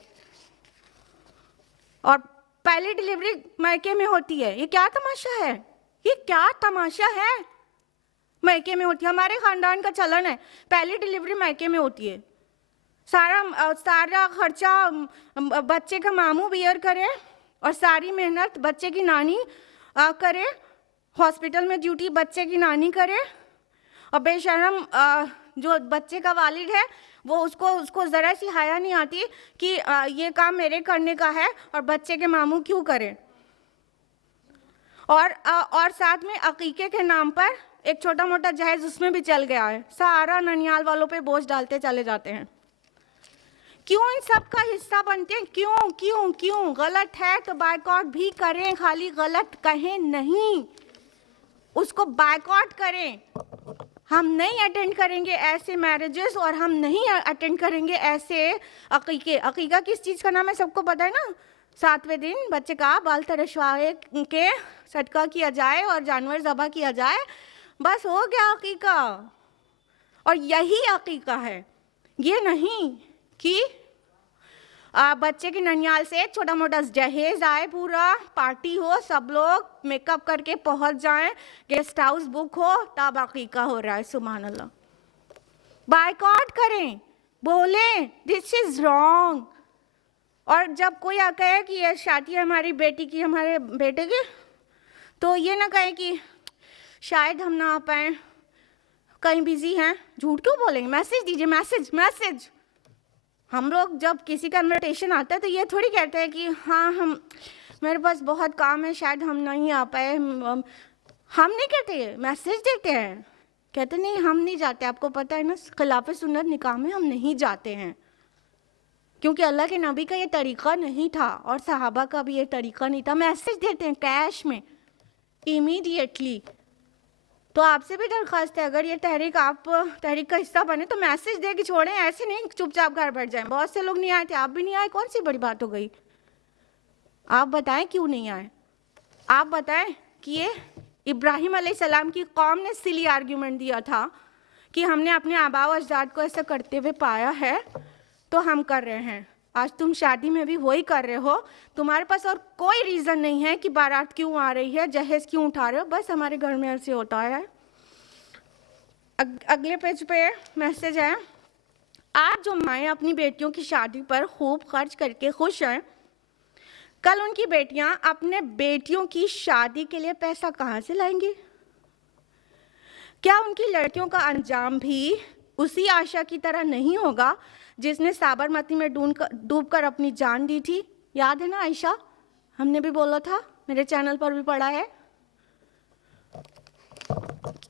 और पहली डिलीवरी मायके में होती है, ये क्या तमाशा है? ये क्या तमाशा है? मायके में होती है, हमारे खानदान का चलन है, पहली डिलीवरी मायके में होती है। सारा खर्चा बच्चे का मामू बियर करे और सारी मेहनत बच्चे की नानी करे, हॉस्पिटल में ड्यूटी बच्चे की नानी करे, और बेशरम जो बच्चे का वालिद है वो उसको ज़रा सी हया नहीं आती कि ये काम मेरे करने का है और बच्चे के मामू क्यों करे। और साथ में अकीके के नाम पर एक छोटा मोटा जहेज उसमें भी चल गया है, सारा ननियाल वालों पे बोझ डालते चले जाते हैं। क्यों इन सब का हिस्सा बनते हैं? क्यों क्यों क्यों? गलत है तो बायकॉट भी करें, खाली गलत कहें नहीं, उसको बायकॉट करें। हम नहीं अटेंड करेंगे ऐसे मैरिजेस और हम नहीं अटेंड करेंगे ऐसे अकीके। अकीका किस चीज़ का नाम है सबको पता है ना? 7वें दिन बच्चे का बाल तरशवाए के सदका किया जाए और जानवर ज़बह किया जाए, बस हो गया अकीका। और यही अकीका है, ये नहीं कि बच्चे की ननियाल से छोटा मोटा जहेज आए, पूरा पार्टी हो, सब लोग मेकअप करके पहुंच जाएं, गेस्ट हाउस बुक हो, तब अकीका हो रहा है। सुभान अल्लाह। बायकॉट करें, बोलें दिस इज रॉन्ग। और जब कोई कहे कि ये शादी हमारी बेटी की, हमारे बेटे की, तो ये ना कहे कि शायद हम ना आ पाए, कहीं बिजी हैं। झूठ क्यों बोलेंगे? मैसेज दीजिए, मैसेज। हम लोग जब किसी का इन्विटेशन आता है तो ये थोड़ी कहते हैं कि हाँ मेरे पास बहुत काम है, शायद हम नहीं आ पाए। हम नहीं कहते, मैसेज देते हैं, कहते नहीं हम नहीं जाते। आपको पता है ना, खिलाफ सुन्नत निकाह में हम नहीं जाते हैं, क्योंकि अल्लाह के नबी का ये तरीक़ा नहीं था और सहाबा का भी ये तरीक़ा नहीं था। मैसेज देते हैं कैश में, इमीडिएटली। तो आपसे भी दरख्वास्त है, अगर ये तहरीक आप तहरीक का हिस्सा बने तो मैसेज दे के छोड़ें, ऐसे नहीं चुपचाप घर बैठ जाएं। बहुत से लोग नहीं आए थे, आप भी नहीं आए, कौन सी बड़ी बात हो गई? आप बताएं क्यों नहीं आए? आप बताएं कि ये इब्राहिम अलैहिस्सलाम की कौम ने सिली आर्ग्यूमेंट दिया था कि हमने अपने आबा व अजदाद को ऐसा करते हुए पाया है तो हम कर रहे हैं। आज तुम शादी में भी वही कर रहे हो। तुम्हारे पास और कोई रीज़न नहीं है कि बारात क्यों आ रही है, जहेज क्यों उठा रहे हो, बस हमारे घर में ऐसे होता है। अगले पेज पे मैसेज है, आज जो माएँ अपनी बेटियों की शादी पर खूब खर्च करके खुश हैं, कल उनकी बेटियां अपने बेटियों की शादी के लिए पैसा कहाँ से लाएंगी? क्या उनकी लड़कियों का अंजाम भी उसी आशा की तरह नहीं होगा जिसने साबरमती में डूबकर अपनी जान दी थी? याद है ना आयशा, हमने भी बोला था, मेरे चैनल पर भी पढ़ा है।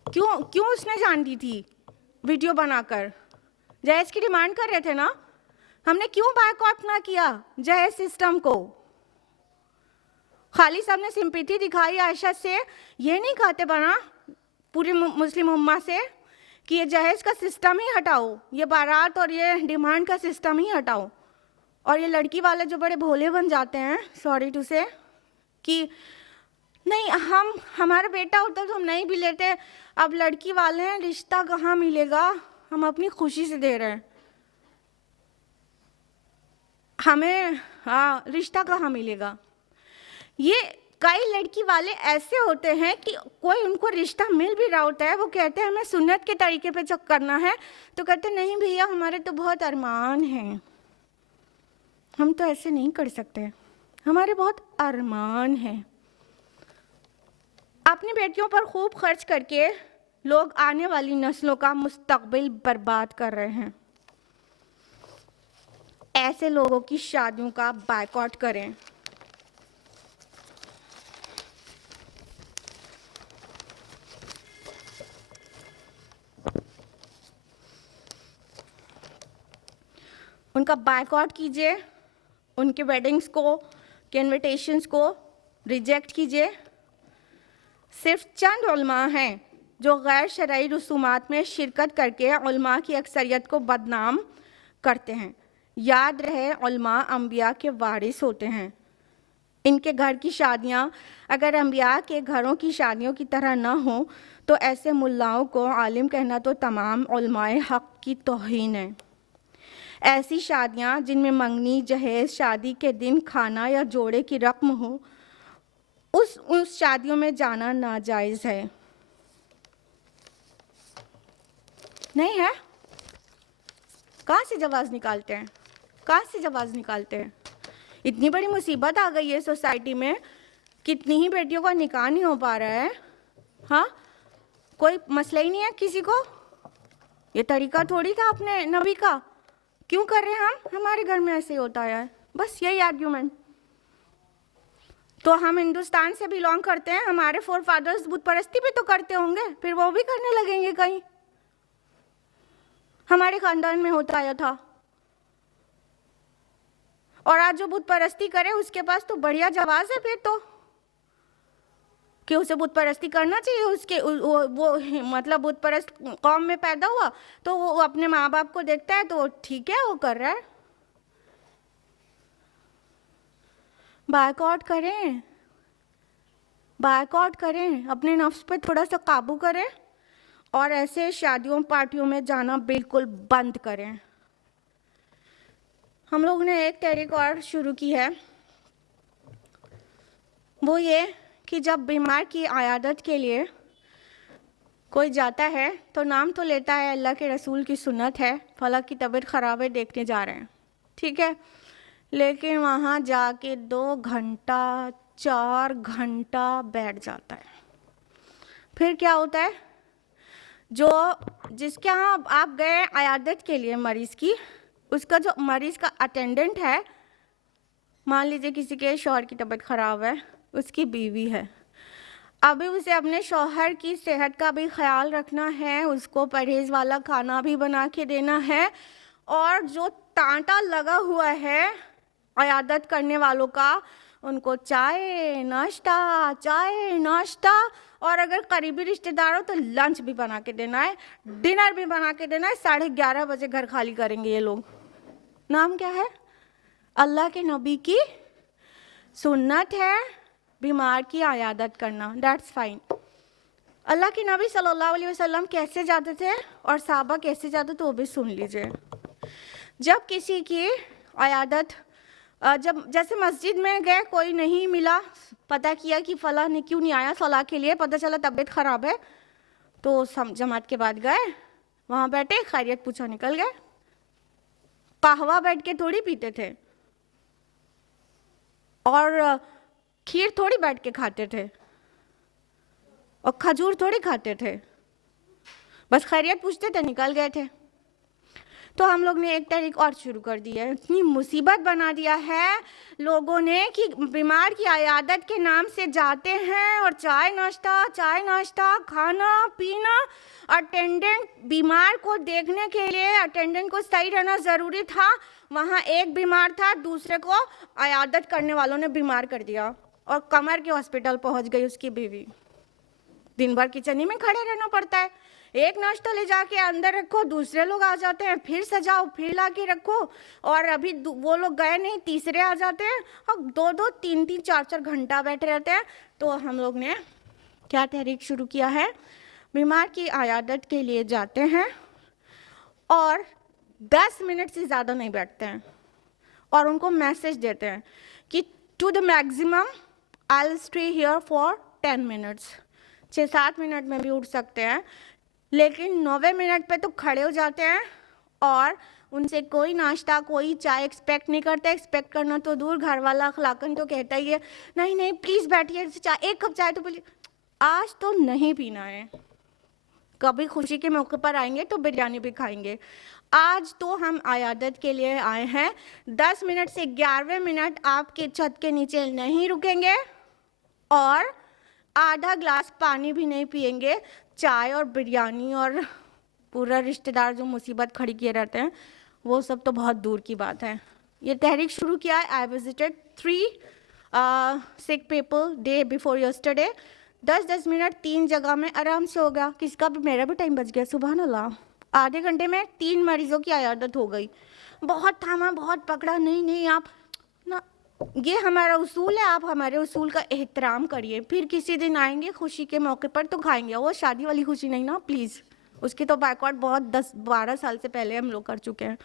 क्यों उसने जान दी थी? वीडियो बनाकर जहेज की डिमांड कर रहे थे ना। हमने क्यों बायकॉट ना किया जहेज सिस्टम को? खाली साहब ने सिंपैथी दिखाई आयशा से, ये नहीं कहते बना पूरी मुस्लिम उम्मा से कि ये जहेज का सिस्टम ही हटाओ, ये बारात और ये डिमांड का सिस्टम ही हटाओ। और ये लड़की वाले जो बड़े भोले बन जाते हैं, सॉरी टू से, कि नहीं हमारा बेटा होता तो हम नहीं भी लेते, अब लड़की वाले हैं, रिश्ता कहाँ मिलेगा, हम अपनी खुशी से दे रहे हैं, हमें हाँ रिश्ता कहाँ मिलेगा। ये कई लड़की वाले ऐसे होते हैं कि कोई उनको रिश्ता मिल भी रहा होता है, वो कहते हैं हमें सुन्नत के तरीके पे जब करना है, तो कहते नहीं भैया हमारे तो बहुत अरमान हैं, हम तो ऐसे नहीं कर सकते, हमारे बहुत अरमान हैं। अपनी बेटियों पर खूब खर्च करके लोग आने वाली नस्लों का मुस्तकबिल बर्बाद कर रहे हैं। ऐसे लोगों की शादियों का बायकॉट करें। उनका बायकॉट कीजिए, उनके वेडिंग्स को, के इन्विटेशंस को रिजेक्ट कीजिए। सिर्फ चंद उलमा हैं जो गैर शरई रसूमात में शिरकत करके उलमा की अक्सरियत को बदनाम करते हैं। याद रहे, उलमा अंबिया के वारिस होते हैं। इनके घर की शादियां अगर अंबिया के घरों की शादियों की तरह न हो तो ऐसे मुल्लाओं को आलिम कहना तो तमाम उलमाए हक़ की तौहीन है। ऐसी शादियां जिनमें मंगनी, जहेज, शादी के दिन खाना या जोड़े की रस्म हो, उस शादियों में जाना नाजायज़ है। नहीं है? कहाँ से जवाज़ निकालते हैं? कहाँ से जवाज़ निकालते हैं? इतनी बड़ी मुसीबत आ गई है सोसाइटी में, कितनी ही बेटियों का निकाह नहीं हो पा रहा है। हाँ, कोई मसला ही नहीं है किसी को। ये तरीका थोड़ी था अपने नबी का। क्यों कर रहे हैं हम? हमारे घर में ऐसे ही होता है, बस यही आर्ग्यूमेंट। तो हम हिंदुस्तान से बिलोंग करते हैं, हमारे फोर फादर्स बुत परस्ती भी तो करते होंगे, फिर वो भी करने लगेंगे कहीं। हमारे खानदान में होता आया था। और आज जो बुत परस्ती करे उसके पास तो बढ़िया जवाज है फिर तो, कि उसे बुत परस्ती करना चाहिए। उसके वो मतलब बुत परस्त कौम में पैदा हुआ तो वो अपने माँ बाप को देखता है तो ठीक है, वो कर रहा है। बायकॉट करें, बायकॉट करें, अपने नफ्स पे थोड़ा सा काबू करें और ऐसे शादियों पार्टियों में जाना बिल्कुल बंद करें। हम लोग ने एक तहरीक और शुरू की है, वो ये कि जब बीमार की आयादत के लिए कोई जाता है तो नाम तो लेता है, अल्लाह के रसूल की सुन्नत है, फला की तबीयत ख़राब है, देखने जा रहे हैं, ठीक है, लेकिन वहाँ जाके 2 घंटा 4 घंटा बैठ जाता है। फिर क्या होता है, जो जिसके यहाँ आप गए आयादत के लिए मरीज़ की, उसका जो मरीज़ का अटेंडेंट है, मान लीजिए किसी के शौहर की तबीयत ख़राब है, उसकी बीवी है, अभी उसे अपने शौहर की सेहत का भी ख्याल रखना है, उसको परहेज़ वाला खाना भी बना के देना है, और जो तांता लगा हुआ है अयादत करने वालों का, उनको चाय नाश्ता, और अगर करीबी रिश्तेदार हो तो लंच भी बना के देना है, डिनर भी बना के देना है। 11:30 बजे घर खाली करेंगे ये लोग। नाम क्या है? अल्लाह के नबी की सुन्नत है, बीमार की आयादत करना, दैट्स फाइन। अल्लाह के नबी सल्लल्लाहु अलैहि वसल्लम कैसे जाते थे और साहबा कैसे जाते थे वो भी सुन लीजिए। जब किसी की आयादत, जब जैसे मस्जिद में गए, कोई नहीं मिला, पता किया कि फ़लाँ ने क्यों नहीं आया सलाह के लिए, पता चला तबीयत ख़राब है, तो जमात के बाद गए, वहाँ बैठे, खैरियत पूछा, निकल गए। कहवा बैठ के थोड़ी पीते थे और खीर थोड़ी बैठ के खाते थे और खजूर थोड़ी खाते थे, बस खैरियत पूछते थे, निकल गए थे। तो हम लोग ने एक तरीक और शुरू कर दिया है, इतनी मुसीबत बना दिया है लोगों ने कि बीमार की आयादत के नाम से जाते हैं और चाय नाश्ता, खाना पीना। अटेंडेंट बीमार को देखने के लिए अटेंडेंट को सही रहना ज़रूरी था, वहाँ एक बीमार था, दूसरे को आयादत करने वालों ने बीमार कर दिया और कमर के हॉस्पिटल पहुँच गई उसकी बीवी। दिन भर किचन ही में खड़े रहना पड़ता है, एक नाश्ता ले जाके अंदर रखो, दूसरे लोग आ जाते हैं, फिर सजाओ, फिर ला के रखो, और अभी वो लोग गए नहीं, तीसरे आ जाते हैं और 2-2, 3-3, 4-4 घंटा बैठे रहते हैं। तो हम लोग ने क्या तहरीक शुरू किया है, बीमार की आयादत के लिए जाते हैं और 10 मिनट से ज़्यादा नहीं बैठते हैं और उनको मैसेज देते हैं कि to the maximum I will stay here for 10 minutes. 6-7 minute में भी उठ सकते हैं, लेकिन 90 मिनट पे तो खड़े हो जाते हैं और उनसे कोई नाश्ता, कोई चाय एक्सपेक्ट नहीं करते। एक्सपेक्ट करना तो दूर, घर वाला अखलाकन तो कहता ही है, नहीं नहीं प्लीज़ बैठिए, चाय, एक कप चाय तो बोलिए। आज तो नहीं पीना है, कभी खुशी के मौके पर आएंगे तो बिरयानी भी खाएंगे। आज तो हम आयादत के लिए आए हैं, 10 मिनट से 11वें मिनट आपके छत के नीचे नहीं रुकेंगे और आधा ग्लास पानी भी नहीं पिएंगे। चाय और बिरयानी और पूरा रिश्तेदार जो मुसीबत खड़ी किए रहते हैं वो सब तो बहुत दूर की बात है। ये तहरीक शुरू किया है, I visited 3 sick people day before yesterday. 10-10 minute 3 जगह में आराम से हो गया, किसका भी, मेरा भी टाइम बच गया, सुभान अल्लाह। आधे घंटे में 3 मरीजों की आयादत हो गई। बहुत थामा, बहुत पकड़ा, नहीं नहीं आप ना, ये हमारा उसूल है, आप हमारे उसूल का एहतराम करिए, फिर किसी दिन आएंगे खुशी के मौके पर तो खाएंगे, वो शादी वाली खुशी नहीं ना प्लीज़, उसकी तो बैकआउट बहुत 10-12 साल से पहले हम लोग कर चुके हैं।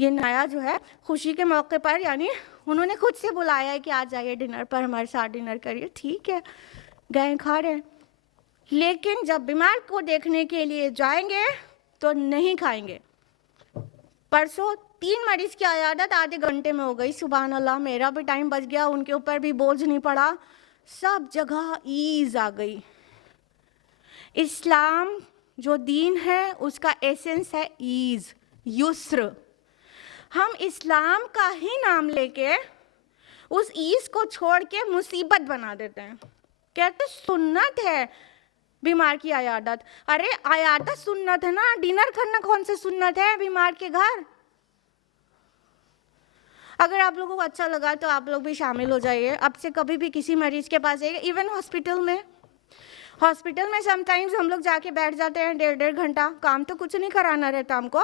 ये नया जो है खुशी के मौके पर, यानी उन्होंने खुद से बुलाया है कि आ जाइए डिनर पर, हमारे साथ डिनर करिए, ठीक है, गए खा रहे हैं। लेकिन जब बीमार को देखने के लिए जाएंगे तो नहीं खाएंगे। परसों 3 मरीज की आयादत आधे घंटे में हो गई, सुभान अल्लाह, मेरा भी टाइम बच गया, उनके ऊपर भी बोझ नहीं पड़ा, सब जगह ईज़ आ गई। इस्लाम जो दीन है उसका एसेंस है ईज़, युस्र। हम इस्लाम का ही नाम लेके उस ईज़ को छोड़ के मुसीबत बना देते हैं, कहते सुन्नत है बीमार की आयादत। अरे आयादत सुन्नत है ना, डिनर करना कौन सा सुन्नत है बीमार के घर? अगर आप लोगों को अच्छा लगा तो आप लोग भी शामिल हो जाइए, अब से कभी भी किसी मरीज के पास जाइए। इवन हॉस्पिटल में समटाइम्स हम लोग जाके बैठ जाते हैं 1.5 घंटा, काम तो कुछ नहीं कराना रहता हमको,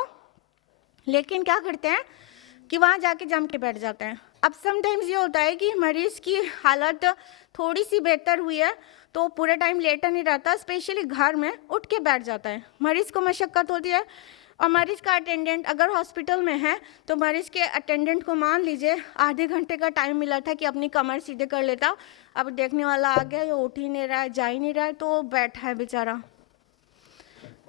लेकिन क्या करते हैं कि वहाँ जाके जम के बैठ जाते हैं। अब समटाइम्स ये होता है कि मरीज़ की हालत थोड़ी सी बेहतर हुई है तो पूरे टाइम लेटा नहीं रहता, स्पेशली घर में उठ के बैठ जाता है। मरीज़ को मशक्क़त होती है और मरीज़ का अटेंडेंट अगर हॉस्पिटल में है तो मरीज़ के अटेंडेंट को मान लीजिए आधे घंटे का टाइम मिला था कि अपनी कमर सीधे कर लेता, अब देखने वाला आ गया, ये उठ ही नहीं रहा है, जा ही नहीं रहा है, तो बैठा है बेचारा।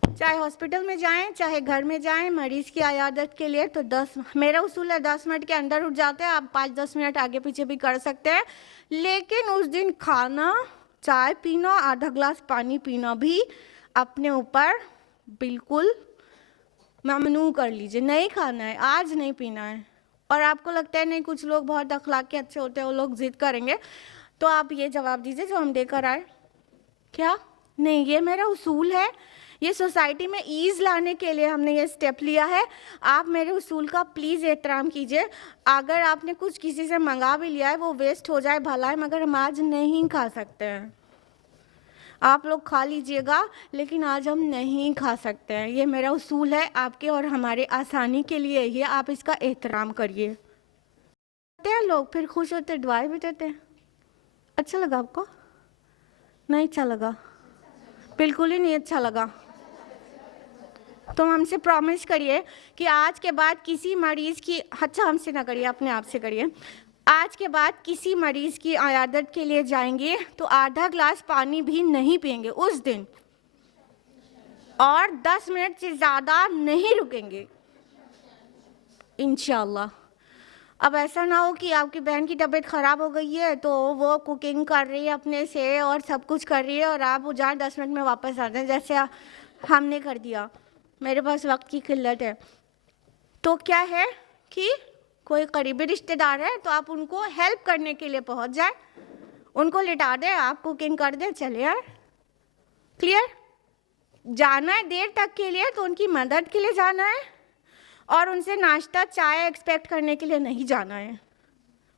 चाहे हॉस्पिटल में जाएं चाहे घर में जाएं, मरीज़ की आयादत के लिए तो 10, मेरा उसूल है 10 मिनट के अंदर उठ जाते हैं, आप 5-10 मिनट आगे पीछे भी कर सकते हैं, लेकिन उस दिन खाना, चाय पीना, आधा ग्लास पानी पीना भी अपने ऊपर बिल्कुल ममनू कर लीजिए, नहीं खाना है, आज नहीं पीना है। और आपको लगता है नहीं कुछ लोग बहुत अखलाक के अच्छे होते हैं, वो लोग जिद करेंगे, तो आप ये जवाब दीजिए जो हम देकर आए, क्या नहीं, ये मेरा उसूल है, ये सोसाइटी में ईज़ लाने के लिए हमने ये स्टेप लिया है, आप मेरे उसूल का प्लीज़ एहतराम कीजिए। अगर आपने कुछ किसी से मंगा भी लिया है वो वेस्ट हो जाए भला है, मगर हम आज नहीं खा सकते हैं, आप लोग खा लीजिएगा लेकिन आज हम नहीं खा सकते हैं। ये मेरा उसूल है, आपके और हमारे आसानी के लिए ये, आप इसका एहतराम करिए। लोग फिर खुश होते, दुआएं भी देते हैं, अच्छा लगा आपको? नहीं अच्छा लगा? बिल्कुल ही नहीं अच्छा लगा। तो हमसे प्रॉमिस करिए कि आज के बाद किसी मरीज़ की, अच्छा हमसे ना करिए, अपने आप से करिए, आज के बाद किसी मरीज़ की इयादत के लिए जाएंगे तो आधा ग्लास पानी भी नहीं पिएंगे उस दिन, और 10 मिनट से ज़्यादा नहीं रुकेंगे इंशाल्लाह। अब ऐसा ना हो कि आपकी बहन की तबीयत ख़राब हो गई है तो वो कुकिंग कर रही है अपने से और सब कुछ कर रही है और आप वो जाए 10 मिनट में वापस आ जाएं जैसे हमने कर दिया। मेरे पास वक्त की किल्लत है। तो क्या है कि कोई करीबी रिश्तेदार है तो आप उनको हेल्प करने के लिए पहुंच जाए, उनको लिटा दें, आप कुकिंग कर दें, चले आए। क्लियर? जाना है देर तक के लिए तो उनकी मदद के लिए जाना है, और उनसे नाश्ता चाय एक्सपेक्ट करने के लिए नहीं जाना है,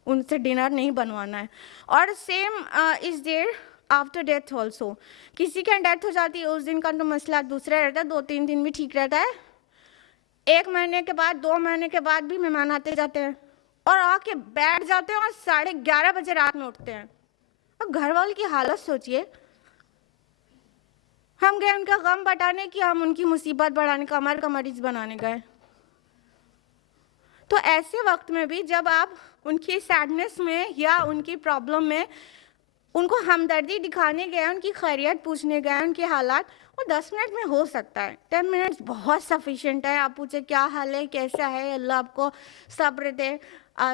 उनसे डिनर नहीं बनवाना है। और same is there after death also. किसी की डेथ हो जाती है उस दिन का तो मसला दूसरा रहता है, 2-3 दिन भी ठीक रहता है, 1 महीने के बाद 2 महीने के बाद भी मेहमान आते जाते हैं और आके बैठ जाते हैं और 11:30 बजे रात में उठते हैं। अब घर वाले की हालत सोचिए। हम गए उनका गम बटाने की, हम उनकी मुसीबत बढ़ाने, कमर का मरीज बनाने गए। तो ऐसे वक्त में भी जब आप उनकी सैडनेस में या उनकी प्रॉब्लम में उनको हमदर्दी दिखाने गए, उनकी खैरियत पूछने गए, उनके हालात, वो 10 मिनट में हो सकता है। 10 मिनट्स बहुत सफिशिएंट है। आप पूछे क्या हाल है, कैसा है, अल्लाह आपको सब्र दे,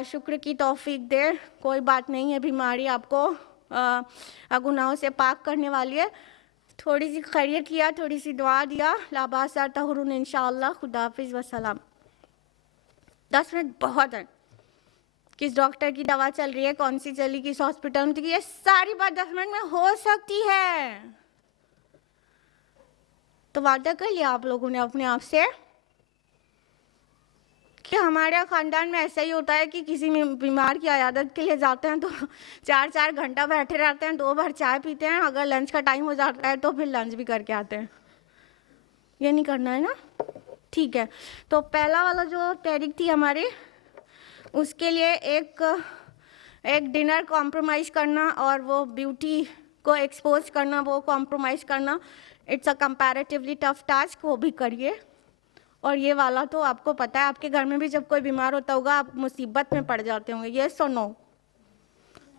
शुक्र की तौफीक दे, कोई बात नहीं है, बीमारी आपको गुनाहों से पाक करने वाली है, थोड़ी सी खैरियत किया, थोड़ी सी दुआ दिया, लाबासा तहरुन इंशाअल्लाह, खुदा हाफिज़ वसलाम। 10 मिनट बहुत है। किस डॉक्टर की दवा चल रही है, कौन सी चली, किस हॉस्पिटल में, ये सारी बात 10 मिनट में हो सकती है। तो वादा कर लिया आप लोगों ने अपने आप से कि हमारे ख़ानदान में ऐसा ही होता है कि किसी बीमार की इयादत के लिए जाते हैं तो 4-4 घंटा बैठे रहते हैं, 2 बार चाय पीते हैं, अगर लंच का टाइम हो जाता है तो फिर लंच भी करके आते हैं। ये नहीं करना है ना? ठीक है। तो पहला वाला जो तहरीक थी हमारी, उसके लिए एक डिनर कॉम्प्रोमाइज़ करना और वो ब्यूटी को एक्सपोज करना, वो कॉम्प्रोमाइज़ करना, it's a comparatively tough task, वो भी करिए। और ये वाला तो आपको पता है, आपके घर में भी जब कोई बीमार होता होगा आप मुसीबत में पड़ जाते होंगे, यस और नो?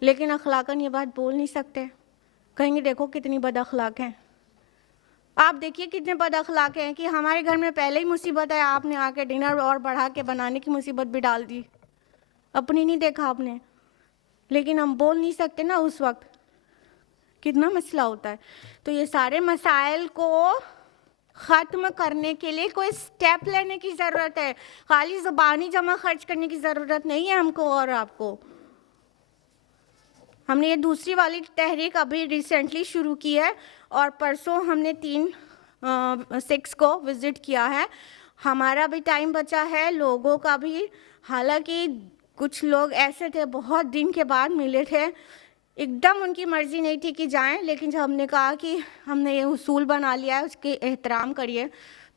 लेकिन अखलाकन ये बात बोल नहीं सकते, कहेंगे देखो कितनी बद अखलाक हैं। आप देखिए कितने बद अखलाक हैं कि हमारे घर में पहले ही मुसीबत है, आपने आके डिनर और बढ़ा के बनाने की मुसीबत भी डाल दी, अपनी नहीं देखा आपने। लेकिन हम बोल नहीं सकते ना उस वक्त, कितना मसला होता है। तो ये सारे मसाइल को ख़त्म करने के लिए कोई स्टेप लेने की ज़रूरत है, खाली ज़बानी जमा खर्च करने की ज़रूरत नहीं है हमको और आपको। हमने ये दूसरी वाली तहरीक अभी रिसेंटली शुरू की है और परसों हमने 6 को विज़िट किया है। हमारा भी टाइम बचा है, लोगों का भी। हालांकि कुछ लोग ऐसे थे बहुत दिन के बाद मिले थे, एकदम उनकी मर्ज़ी नहीं थी कि जाएं, लेकिन जब हमने कहा कि हमने ये उसूल बना लिया है उसके एहतराम करिए,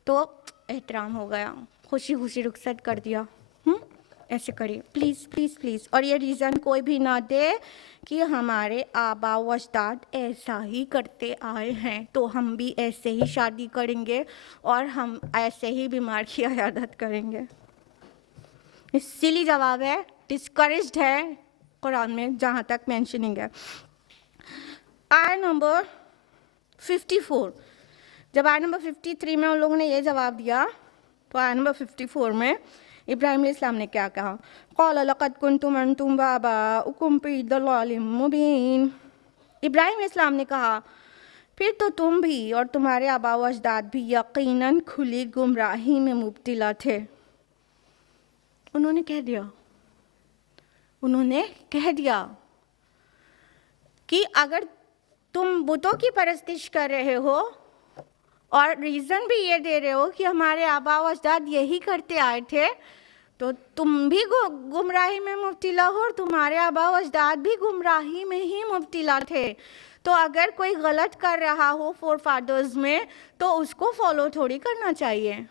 तो एहतराम हो गया, खुशी खुशी रुखसत कर दिया। ऐसे करिए प्लीज़ प्लीज़ प्लीज़। और ये रीज़न कोई भी ना दे कि हमारे आबा व अजदाद ऐसा ही करते आए हैं तो हम भी ऐसे ही शादी करेंगे और हम ऐसे ही बीमार की इयादत करेंगे। इसीलिए जवाब है डिस्करेज्ड है कुरान में, जहाँ तक मेंशनिंग है। आयत नंबर 54, जब आयत नंबर 53 में उन लोगों ने ये जवाब दिया तो आयत नंबर 54 में इब्राहिम अलैहिस्सलाम ने क्या कहा? क़ाल लक़द कुन्तुम अंतुम व आबाउकुम फ़ी ज़लालिम मुबीन। इब्राहिम अलैहिस्सलाम ने कहा फिर तो तुम भी और तुम्हारे आबा व अजदाद भी यकीनन खुली गुमराही में मुब्तला थे। उन्होंने कह दिया कि अगर तुम बुतों की परस्तिश कर रहे हो और रीज़न भी ये दे रहे हो कि हमारे आबा व अजदाद यही करते आए थे, तो तुम भी गुमराही में मुब्तला हो और तुम्हारे आबा व अजदाद भी गुमराही में ही मुब्तला थे। तो अगर कोई गलत कर रहा हो फोर फादर्स में तो उसको फॉलो थोड़ी करना चाहिए,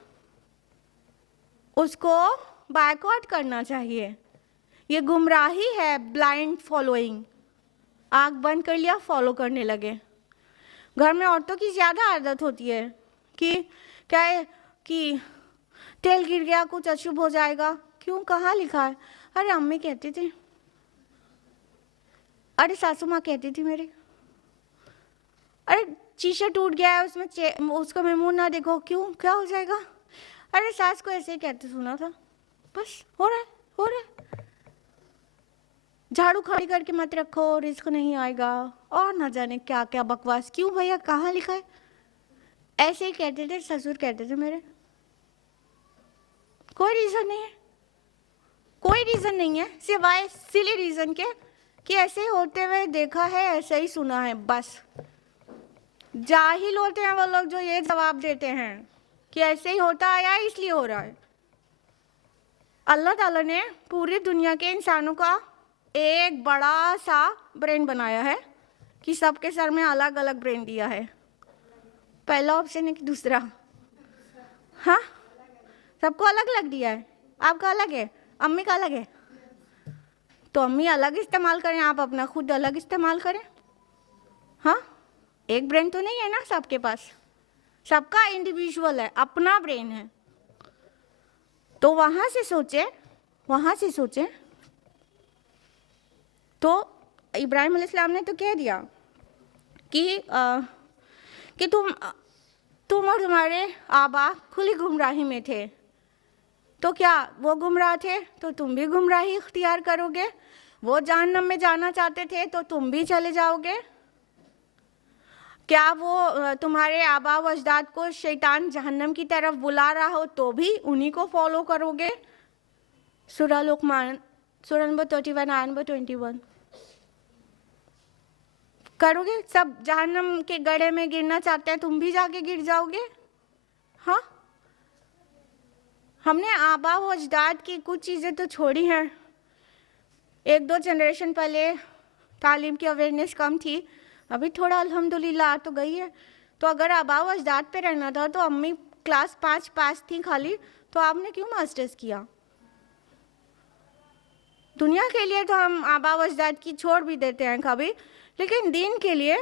उसको बायकॉट करना चाहिए। ये गुमराही है, ब्लाइंड फॉलोइंग। आँख बंद कर लिया, फॉलो करने लगे। घर में औरतों की ज़्यादा आदत होती है कि क्या है कि तेल गिर गया कुछ अशुभ हो जाएगा। क्यों, कहाँ लिखा है? अरे अम्मी कहती थी, अरे सासू माँ कहती थी मेरी, अरे शीशा टूट गया है उसमें उसको में मुंह ना देखो। क्यों, क्या हो जाएगा? अरे सास को ऐसे ही कहते सुना था, बस हो रहा है, हो रहा है। झाड़ू खड़ी करके मत रखो, रिस्क नहीं आएगा, और ना जाने क्या क्या बकवास। क्यों भैया, कहाँ लिखा है? ऐसे ही कहते थे, ससुर कहते थे मेरे। कोई रीज़न नहीं है, कोई रीज़न नहीं है सिवाय सिली रीज़न के कि ऐसे होते हुए देखा है, ऐसे ही सुना है। बस जाहिल होते हैं वो लोग जो ये जवाब देते हैं कि ऐसे ही होता आया इसलिए हो रहा है। अल्लाह ताला ने पूरी दुनिया के इंसानों का एक बड़ा सा ब्रेन बनाया है कि सबके सर में अलग अलग ब्रेन दिया है। पहला ऑप्शन है कि दूसरा? हाँ, सबको अलग अलग दिया है। आपका अलग है, अम्मी का अलग है, तो अम्मी अलग इस्तेमाल करें, आप अपना खुद अलग इस्तेमाल करें। हाँ, एक ब्रेन तो नहीं है ना सबके पास, सबका इंडिविजुअल है, अपना ब्रेन है। तो वहाँ से सोचे तो इब्राहिम अलैहिस्सलाम ने तो कह दिया कि तुम और तुम्हारे आबा खुली गुमराही में थे, तो क्या वो गुमराह थे तो तुम भी गुमराही इख्तियार करोगे? वो जहन्नम में जाना चाहते थे तो तुम भी चले जाओगे? क्या वो तुम्हारे आबा व अजदाद को शैतान जहन्नम की तरफ बुला रहा हो तो भी उन्हीं को फॉलो करोगे? सूरह लुकमान सूरह नंबर 31 आयत नंबर 21। करोगे? सब जहन्नम के गड्ढे में गिरना चाहते हैं, तुम भी जाके गिर जाओगे? हाँ, हमने आबा व अजदाद की कुछ चीज़ें तो छोड़ी हैं। एक दो जनरेशन पहले तालीम की अवेयरनेस कम थी, अभी थोड़ा अल्हम्दुलिल्लाह आ तो गई है। तो अगर आबा व अजदाद पे रहना था तो अम्मी क्लास 5 पास थी खाली, तो आपने क्यों मास्टर्स किया? दुनिया के लिए तो हम आबा व अजदाद की छोड़ भी देते हैं कभी, लेकिन दीन के लिए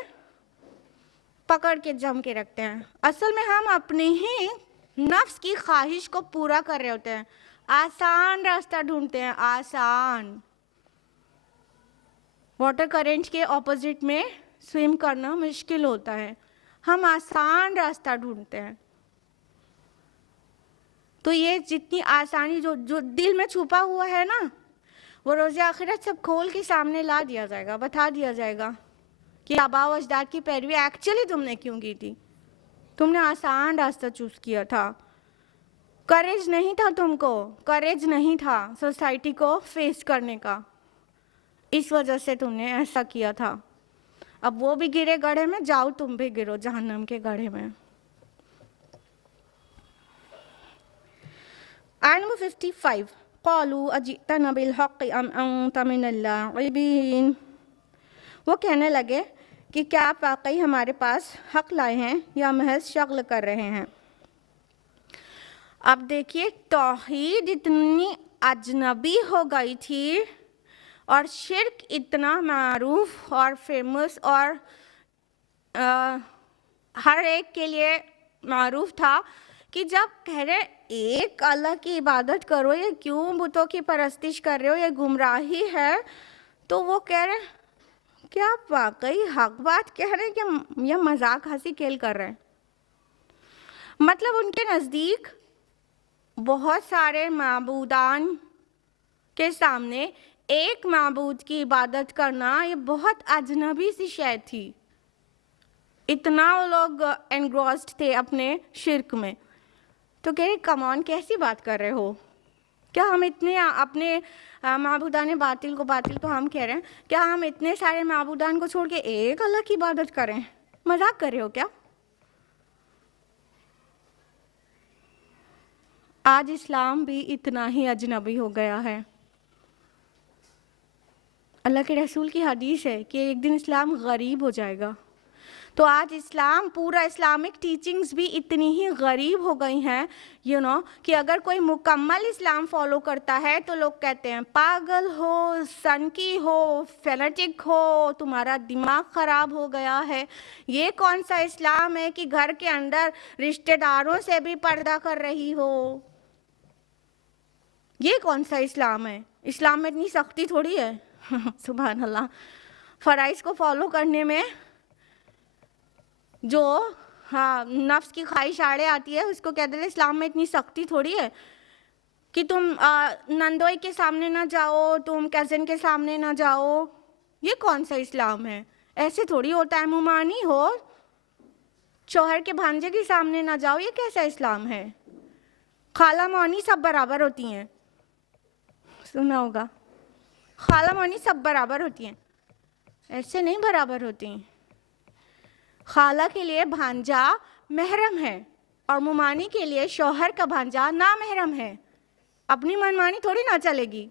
पकड़ के जम के रखते हैं। असल में हम अपनी ही नफ्स की ख्वाहिश को पूरा कर रहे होते हैं, आसान रास्ता ढूंढते हैं, आसान। वाटर करंट के ऑपोजिट में स्विम करना मुश्किल होता है, हम आसान रास्ता ढूंढते हैं। तो ये जितनी आसानी जो दिल में छुपा हुआ है ना, वो रोज़े आखिरत सब खोल के सामने ला दिया जाएगा, बता दिया जाएगा कि आबा व अजदाद की पैरवी एक्चुअली तुमने क्यों की थी। तुमने आसान रास्ता चूज़ किया था, करेज नहीं था तुमको, करेज नहीं था सोसाइटी को फेस करने का, इस वजह से तुमने ऐसा किया था। अब वो भी गिरे गड्ढे में, जाओ तुम भी गिरो जहन्नम के गड्ढे में। आयत नंबर 55, क़ालू अजितना बिल हक़्क़ि अम अंत मिनल लाइबीन। वो कहने लगे कि क्या आप वाकई हमारे पास हक लाए हैं या महज शगल कर रहे हैं। अब देखिए, तौहीद इतनी अजनबी हो गई थी और शिर्क इतना मारूफ और फेमस और हर एक के लिए मारूफ था कि जब कह रहे एक अल्लाह की इबादत करो, ये क्यों बुतों की परस्तिश कर रहे हो, ये गुमराही है, तो वो कह रहे क्या आप वाकई हक बात कह रहे हैं कि या मजाक हंसी खेल कर रहे हैं। मतलब उनके नज़दीक बहुत सारे माबूदान के सामने एक माबूद की इबादत करना ये बहुत अजनबी सी शय थी। इतना वो लोग एनग्रॉस्ड थे अपने शिर्क में। तो कह रहे कमान कैसी बात कर रहे हो, क्या हम इतने अपने माबूदान बातिल को बातिल तो हम कह रहे हैं, क्या हम इतने सारे माबूदान को छोड़ के एक अल्लाह की इबादत करें? मजाक कर रहे हो क्या? आज इस्लाम भी इतना ही अजनबी हो गया है। अल्लाह के रसूल की हदीस है कि एक दिन इस्लाम गरीब हो जाएगा। तो आज इस्लाम, पूरा इस्लामिक टीचिंग्स भी इतनी ही गरीब हो गई हैं कि अगर कोई मुकम्मल इस्लाम फॉलो करता है तो लोग कहते हैं पागल हो, सनकी हो, फेनेटिक हो, तुम्हारा दिमाग ख़राब हो गया है। ये कौन सा इस्लाम है कि घर के अंदर रिश्तेदारों से भी पर्दा कर रही हो? ये कौन सा इस्लाम है? इस्लाम में इतनी सख्ती थोड़ी है। सुभान अल्लाह। फ़राइज़ को फॉलो करने में जो नफ्स की ख्वाहिश आड़े आती है, उसको कहते हैं इस्लाम में इतनी सख्ती थोड़ी है कि तुम नंदोई के सामने ना जाओ, तुम कज़न के सामने ना जाओ। ये कौन सा इस्लाम है? ऐसे थोड़ी होता है। मुमानी हो, शौहर के भांजे के सामने ना जाओ, ये कैसा इस्लाम है? खाला मौनी सब बराबर होती हैं, सुना होगा। खाला मौनी सब बराबर होती हैं, ऐसे नहीं बराबर होती हैं। खाला के लिए भांजा महरम है और मुमानी के लिए शौहर का भांजा ना महरम है। अपनी मनमानी थोड़ी ना चलेगी।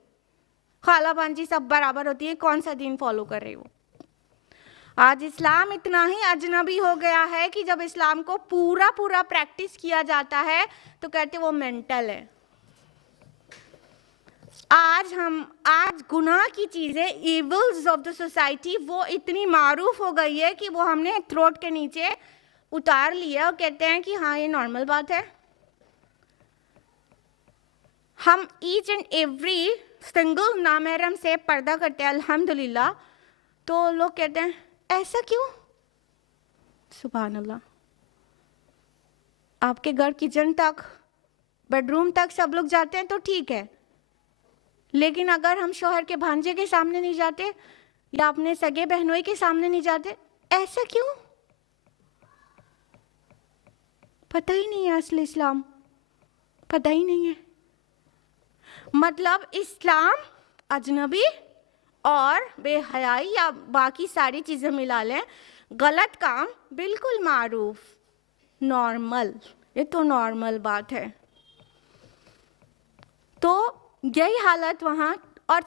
खाला भांजी सब बराबर होती है। कौन सा दीन फॉलो कर रहे हो? आज इस्लाम इतना ही अजनबी हो गया है कि जब इस्लाम को पूरा पूरा प्रैक्टिस किया जाता है तो कहते वो मेंटल है। आज गुनाह की चीज़ें, इविल्स ऑफ द सोसाइटी, वो इतनी मारूफ हो गई है कि वो हमने थ्रोट के नीचे उतार लिया और कहते हैं कि हाँ ये नॉर्मल बात है। हम ईच एंड एवरी सिंगल नामहरम से पर्दा करते हैं अल्हम्दुलिल्लाह, तो लोग कहते हैं ऐसा क्यों? सुभान अल्लाह। आपके घर किचन तक, बेडरूम तक सब लोग जाते हैं तो ठीक है, लेकिन अगर हम शौहर के भांजे के सामने नहीं जाते या अपने सगे बहनोई के सामने नहीं जाते, ऐसा क्यों? पता ही नहीं है असल इस्लाम, पता ही नहीं है। मतलब इस्लाम अजनबी और बेहयाई या बाकी सारी चीज़ें मिला लें, गलत काम बिल्कुल मारूफ, नॉर्मल। ये तो नॉर्मल बात है। तो यही हालत वहाँ, और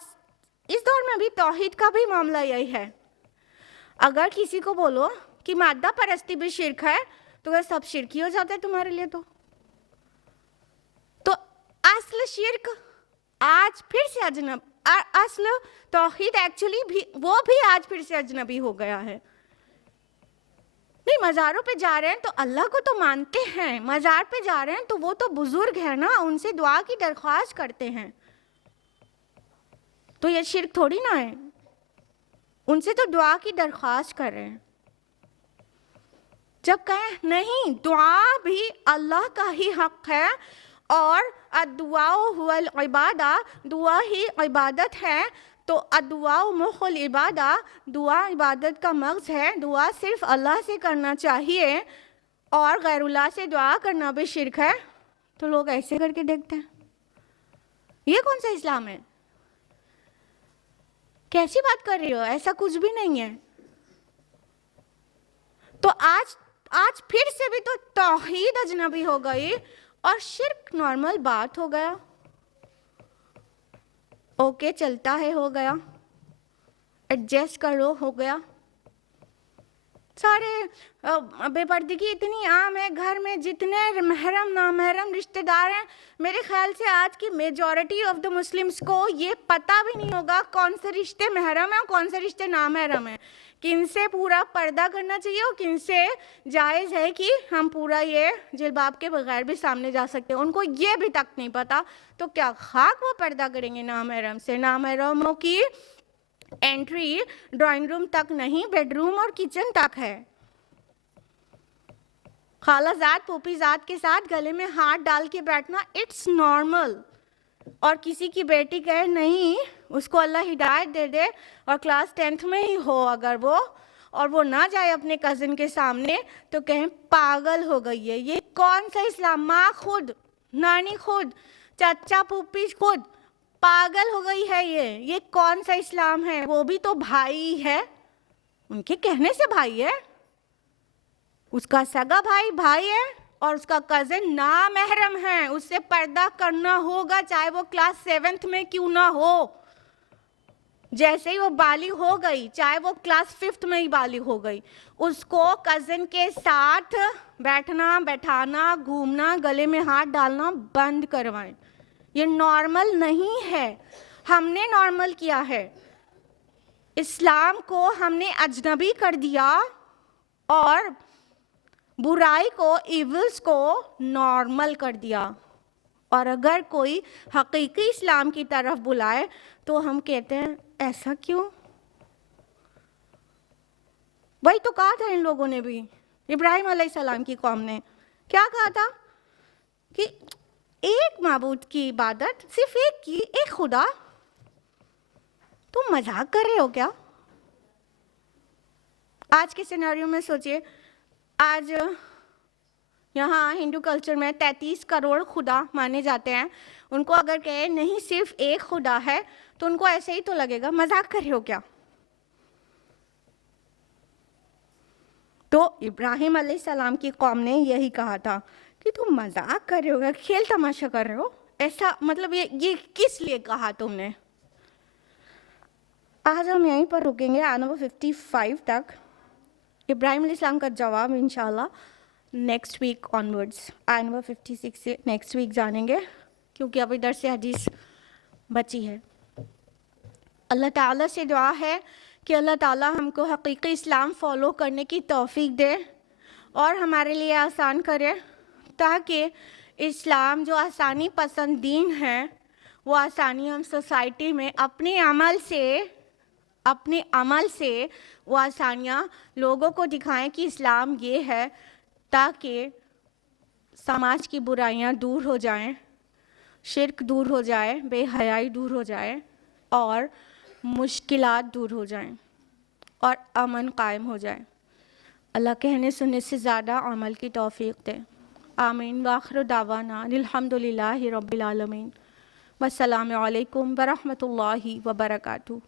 इस दौर में भी तौहीद का भी मामला यही है। अगर किसी को बोलो कि मादा परस्ती भी शिर्क है तो वह सब शिर्क ही हो जाता है तुम्हारे लिए। तो असल शिर्क आज फिर से असल तौहीद एक्चुअली भी वो भी आज फिर से अजनबी हो गया है। नहीं, मज़ारों पे जा रहे हैं तो अल्लाह को तो मानते हैं, मज़ार पे जा रहे हैं तो वो तो बुजुर्ग है ना, उनसे दुआ की दरख्वास्त करते हैं, तो ये शिर्क थोड़ी ना है। उनसे तो दुआ की दरख्वास्त कर रहे हैं। जब कहें नहीं, दुआ भी अल्लाह का ही हक है और अदुआ हुवल इबादा, दुआ ही इबादत है, तो अदुआ मुखुल इबादा, दुआ इबादत का मग़ज़ है। दुआ सिर्फ अल्लाह से करना चाहिए और गैरुल्लाह से दुआ करना भी शिर्क है। तो लोग ऐसे करके देखते हैं। ये कौन सा इस्लाम है? कैसी बात कर रही हो? ऐसा कुछ भी नहीं है। तो आज फिर से भी तो तौहीद अजनबी हो गई और शिर्क नॉर्मल बात हो गया। ओके, चलता है, हो गया, एडजस्ट कर लो, हो गया। सारे बेपर्दगी इतनी आम है घर में, जितने महरम नामहरम रिश्तेदार हैं, मेरे ख्याल से आज की मेजॉरिटी ऑफ द मुस्लिम्स को ये पता भी नहीं होगा कौन से रिश्ते महरम हैं और कौन से रिश्ते नामहरम हैं, किन से पूरा पर्दा करना चाहिए और किन से जायज़ है कि हम पूरा ये जिलबाब के बगैर भी सामने जा सकते हैं। उनको ये भी तक नहीं पता, तो क्या खाक वो पर्दा करेंगे नामहरम से? नामहरमों की एंट्री ड्राइंग रूम तक नहीं, बेडरूम और किचन तक है। खालाजाद फूफीजाद के साथ गले में हाथ डाल के बैठना इट्स नॉर्मल। और किसी की बेटी कहे नहीं, उसको अल्लाह हिदायत दे दे और क्लास 10th में ही हो अगर वो, और वो ना जाए अपने कज़न के सामने, तो कहें पागल हो गई है। ये कौन सा इस्लाम? माँ खुद, नानी खुद, चाचा फूफी खुद पागल हो गई है। ये कौन सा इस्लाम है? वो भी तो भाई है, उनके कहने से भाई है, उसका सगा भाई भाई है और उसका कज़न नामहरम है, उससे पर्दा करना होगा चाहे वो क्लास 7th में क्यों ना हो। जैसे ही वो बालिग हो गई, चाहे वो क्लास 5th में ही बालिग हो गई, उसको कज़न के साथ बैठना, बैठाना, घूमना, गले में हाथ डालना बंद करवाएं। ये नॉर्मल नहीं है, हमने नॉर्मल किया है। इस्लाम को हमने अजनबी कर दिया और बुराई को, इविल्स को नॉर्मल कर दिया। और अगर कोई हकीकी इस्लाम की तरफ बुलाए तो हम कहते हैं ऐसा क्यों? वही तो कहा था इन लोगों ने भी, इब्राहिम अलैहिस्सलाम की कौम ने क्या कहा था कि एक माबूद की इबादत, सिर्फ एक की, एक खुदा। तुम मजाक कर रहे हो क्या? आज के सिनेरियो में सोचिए, आज यहाँ हिंदू कल्चर में 33 करोड़ खुदा माने जाते हैं। उनको अगर कहे नहीं सिर्फ एक खुदा है तो उनको ऐसे ही तो लगेगा मजाक कर रहे हो क्या? तो इब्राहिम अलैहिस्सलाम की कौम ने यही कहा था कि तुम मजाक कर रहे हो क्या, खेल तमाशा कर रहे हो, ऐसा मतलब ये किस लिए कहा तुमने? आज हम यहीं पर रुकेंगे आयत नंबर 55 तक। इब्राहिम अलैहिस्सलाम का जवाब इंशाल्लाह नेक्स्ट वीक ऑनवर्ड्स आयत नंबर 56 से नेक्स्ट वीक जानेंगे, क्योंकि अब इधर से हदीस बची है। अल्लाह ताला से दुआ है कि अल्लाह ताला हमको हकीकी इस्लाम फॉलो करने की तौफीक दे और हमारे लिए आसान करे, ताकि इस्लाम जो आसानी पसंद दीन है वो आसानी हम सोसाइटी में अपने अमल से वो आसानियाँ लोगों को दिखाएं कि इस्लाम ये है, ताकि समाज की बुराइयां दूर हो जाएं, शिर्क दूर हो जाए, बेहयाई दूर हो जाए और मुश्किलात दूर हो जाएं और अमन कायम हो जाए। अल्लाह कहने सुनने से ज़्यादा अमल की तौफीक दे। आमीन। वाखिर दावाना अल्हम्दुलिल्लाहि रब्बिल आलमीन। वस्सलामु अलैकुम वरहमतुल्लाहि वबरकातुहू।